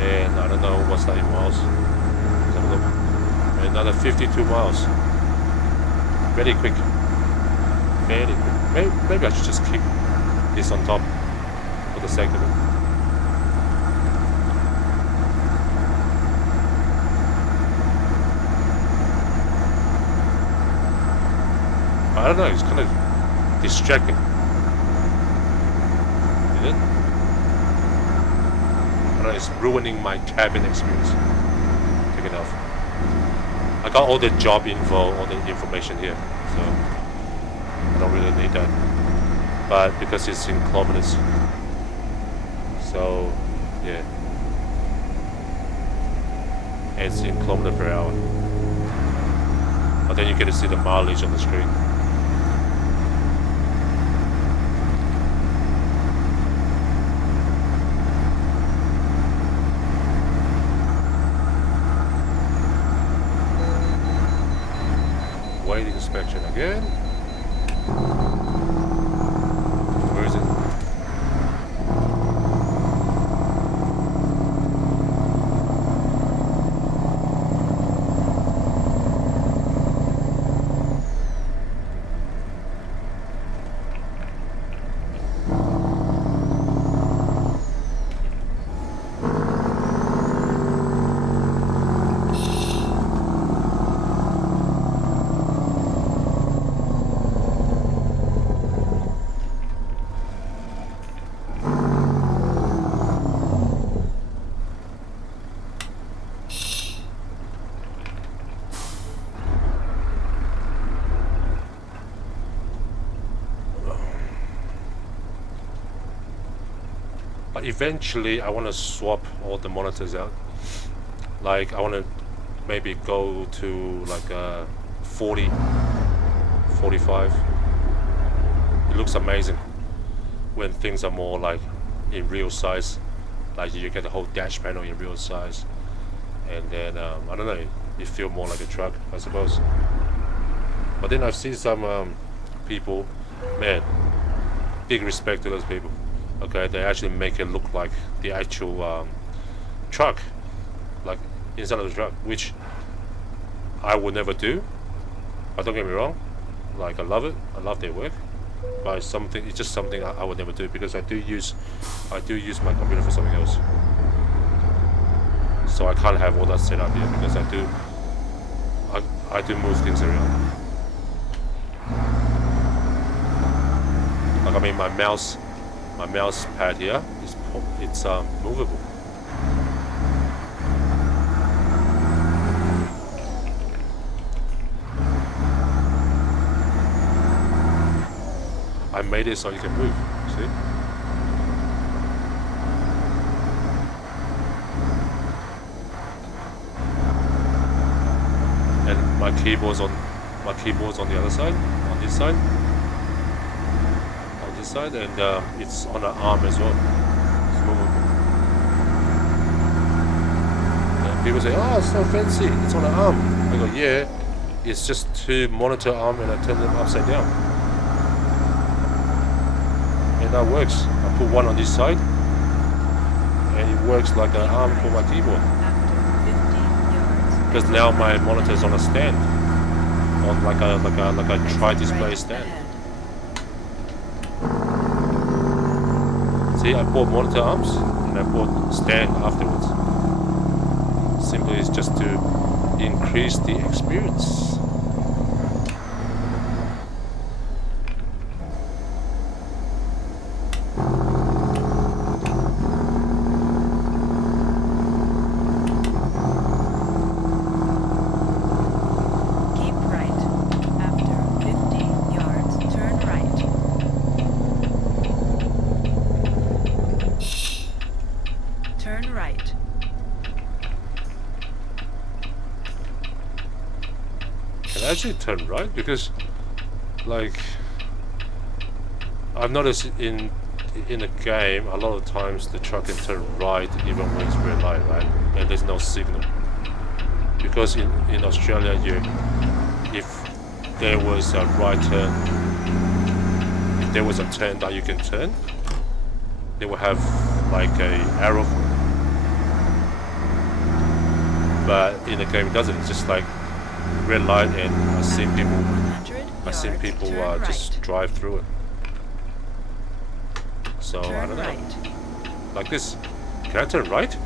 and I don't know what's that in miles. Let's have a look. Another 52 miles. Very quick. Very quick. Maybe I should just keep this on top for the sake of it. I don't know. It's kind of distracting. Is it? I don't know, it's ruining my cabin experience. Take it off. I got all the job info, all the information here, so I don't really need that. But because it's in kilometers, so yeah, it's in kilometers per hour. But then you get to see the mileage on the screen. Inspection again. Where is it? But eventually I want to swap all the monitors out. Like I want to maybe go to like a 40, 45. It looks amazing when things are more like in real size. Like you get the whole dash panel in real size. And then, I don't know, you feel more like a truck, I suppose. But then I've seen some people, man, big respect to those people. Okay, they actually make it look like the actual truck, like inside of the truck, which I would never do. But don't get me wrong, like I love it, I love their work. But it's just something I would never do because I do use my computer for something else. So I can't have all that set up here because I do move things around. Like I mean, my mouse pad here it's movable. I made it so you can move. See? And my keyboard's on the other side, on this side. Side, and it's on an arm as well. It's movable. And people say, "Oh, it's so fancy. It's on an arm." I go, "Yeah, it's just two monitor arm, and I turn them upside down, and that works. I put one on this side, and it works like an arm for my keyboard. After 50 yards. Because now my monitor is on a stand, on like a tri-display Right stand. ahead. See, I bought monitor arms and I bought stand afterwards. Simply is just to increase the experience. Keep right. After 50 yards, turn right. Turn right. Can I actually turn right? Because, like, I've noticed in the game a lot of times the truck can turn right even when it's red light, right? And there's no signal. Because in Australia, if there was a right turn, if there was a turn that you can turn, they will have like a arrow. But in the game, it doesn't. It's just like red light, and I've seen people. 100 Just right. drive through it. So I Turn don't know. right. Like this. Can I turn right?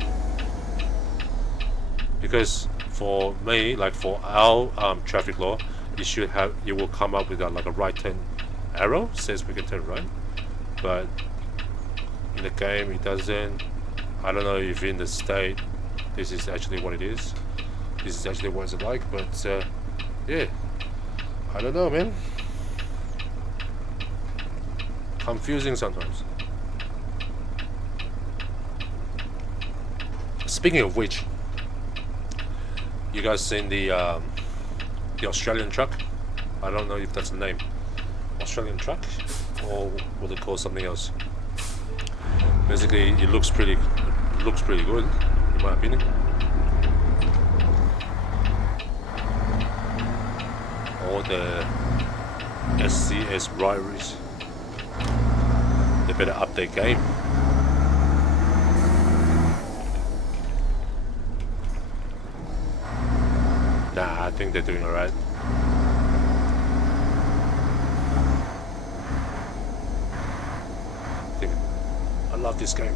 Because for me, like for our traffic law, you will come up with like a right turn arrow says we can turn right. But in the game it doesn't. I don't know if in the state this is actually what it is. This is actually what it's like, but yeah. I don't know, man. Confusing sometimes. Speaking of which, you guys seen the Australian truck? I don't know if that's the name. Australian truck, or what they call something else. Basically, it looks pretty good, in my opinion. All the SCS rivalries, they better up their game. Nah, I think they're doing alright. I love this game.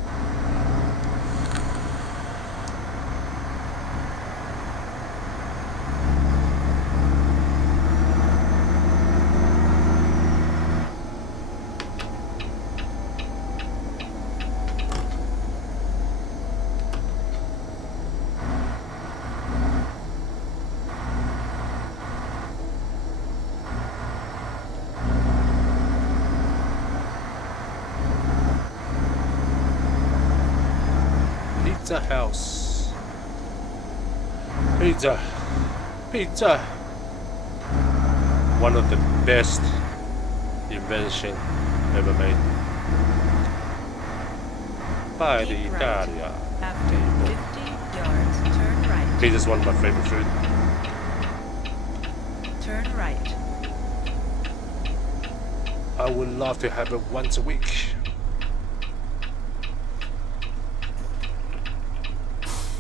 Pizza house. Pizza. One of the best invention ever made. By the Keep right. Italia. After 50 yards, turn right. Pizza is one of my favorite food. Turn right. I would love to have it once a week.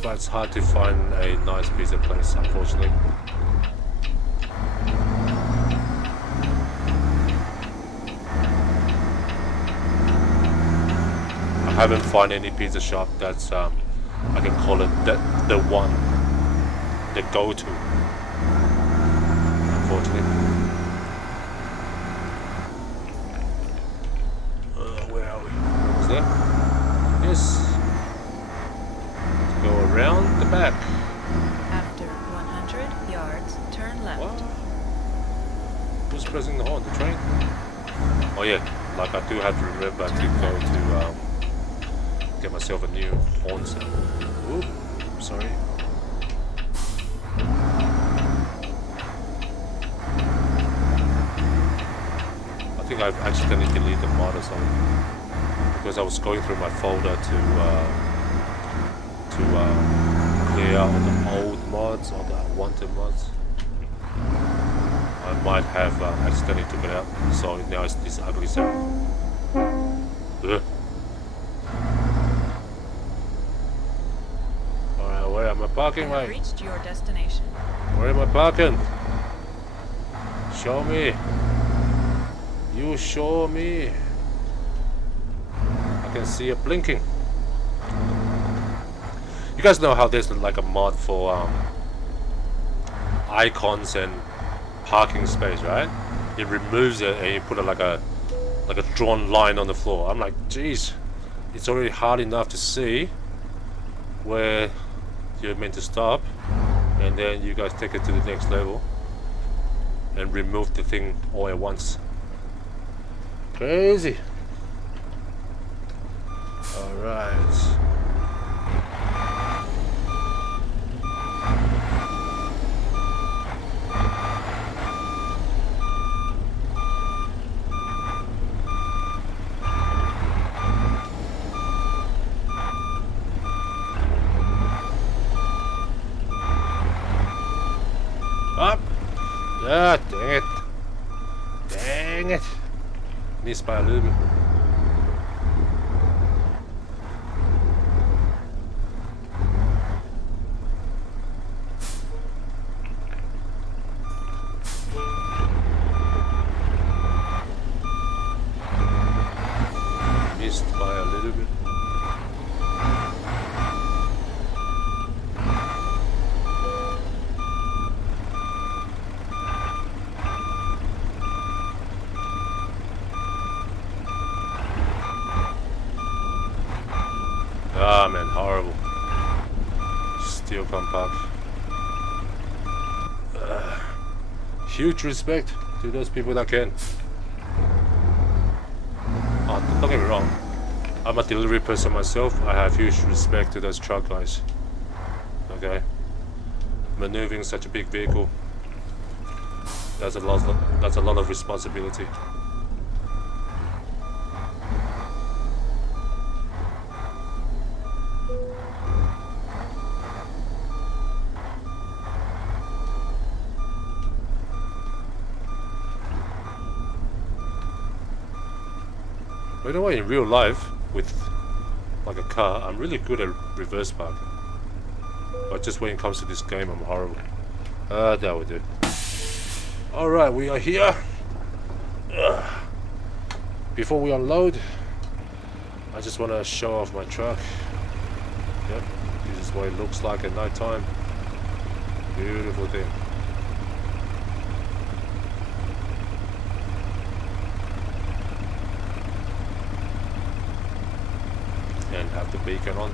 But it's hard to find a nice pizza place, unfortunately. I haven't found any pizza shop that's I can call it the one, the go-to. Unfortunately. Where are we? What was that? Yes. Go around the back. After 100 yards, turn left. What? Who's pressing the horn? The train? Oh yeah, like I do have to remember to go to get myself a new horn set. Ooh, sorry. I think I've accidentally deleted the mod or something because I was going through my folder to clear out the old mods or the unwanted mods. I might have accidentally took it out, so now it's this ugly sound. Ugh. am I parking, You have mate? reached your destination. Where am I parking? Show me. You show me. I can see it blinking. You guys know how there's like a mod for icons and parking space, right? It removes it and you put it like a drawn line on the floor. I'm like, geez, it's already hard enough to see where you're meant to stop, and then you guys take it to the next level and remove the thing all at once. Crazy. All right. Up. Ah, dang it. Dang it. Missed by a little bit. Missed by a little bit. Ah man, horrible. Still can't park. Huge respect to those people that can. Oh, don't get me wrong. I'm a delivery person myself. I have huge respect to those truck guys. Okay, maneuvering such a big vehicle. That's a lot of responsibility. But you know what, in real life, with like a car, I'm really good at reverse park. But just when it comes to this game, I'm horrible. That will do. Alright, we are here. Before we unload, I just want to show off my truck. Yep, this is what it looks like at night time. Beautiful thing. And have the beacon on.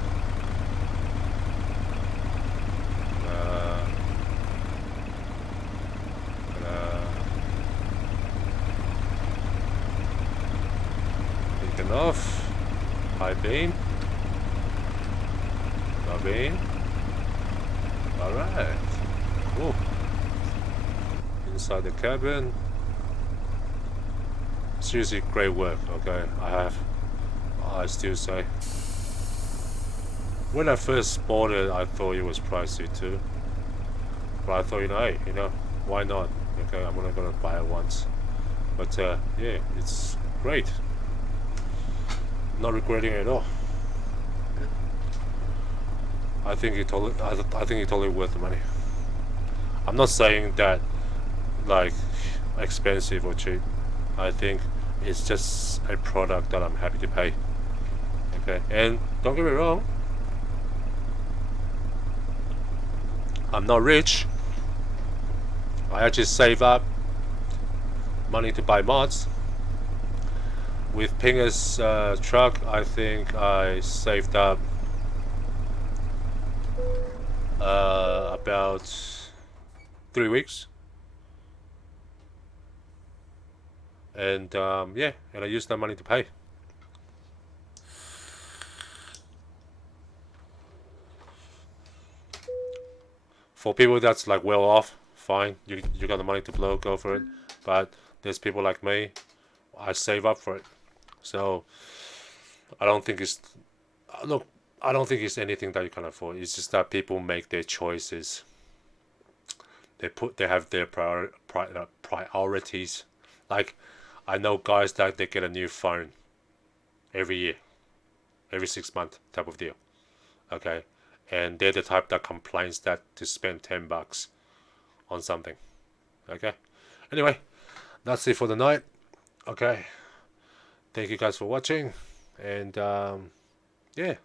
Beacon off. High beam. Low beam. Alright. Cool. Inside the cabin. Seriously, great work. Okay, I still say. When I first bought it, I thought it was pricey too. But I thought, hey, why not? Okay, I'm only gonna buy it once. But yeah, it's great. Not regretting it at all. I think it's totally worth the money. I'm not saying that like expensive or cheap. I think it's just a product that I'm happy to pay. Okay, and don't get me wrong, I'm not rich. I actually save up money to buy mods. With Pinger's truck, I think I saved up about 3 weeks. And yeah, and I used that money to pay. For people that's like well off, fine, you got the money to blow, go for it. But there's people like me, I save up for it. So I don't think it's I don't think it's anything that you can afford. It's just that people make their choices. They have their priorities. Like I know guys that they get a new phone every year, every 6 months type of deal. Okay, and they're the type that complains that to spend $10 on something. Okay. Anyway, that's it for the night. Okay. Thank you guys for watching, and yeah.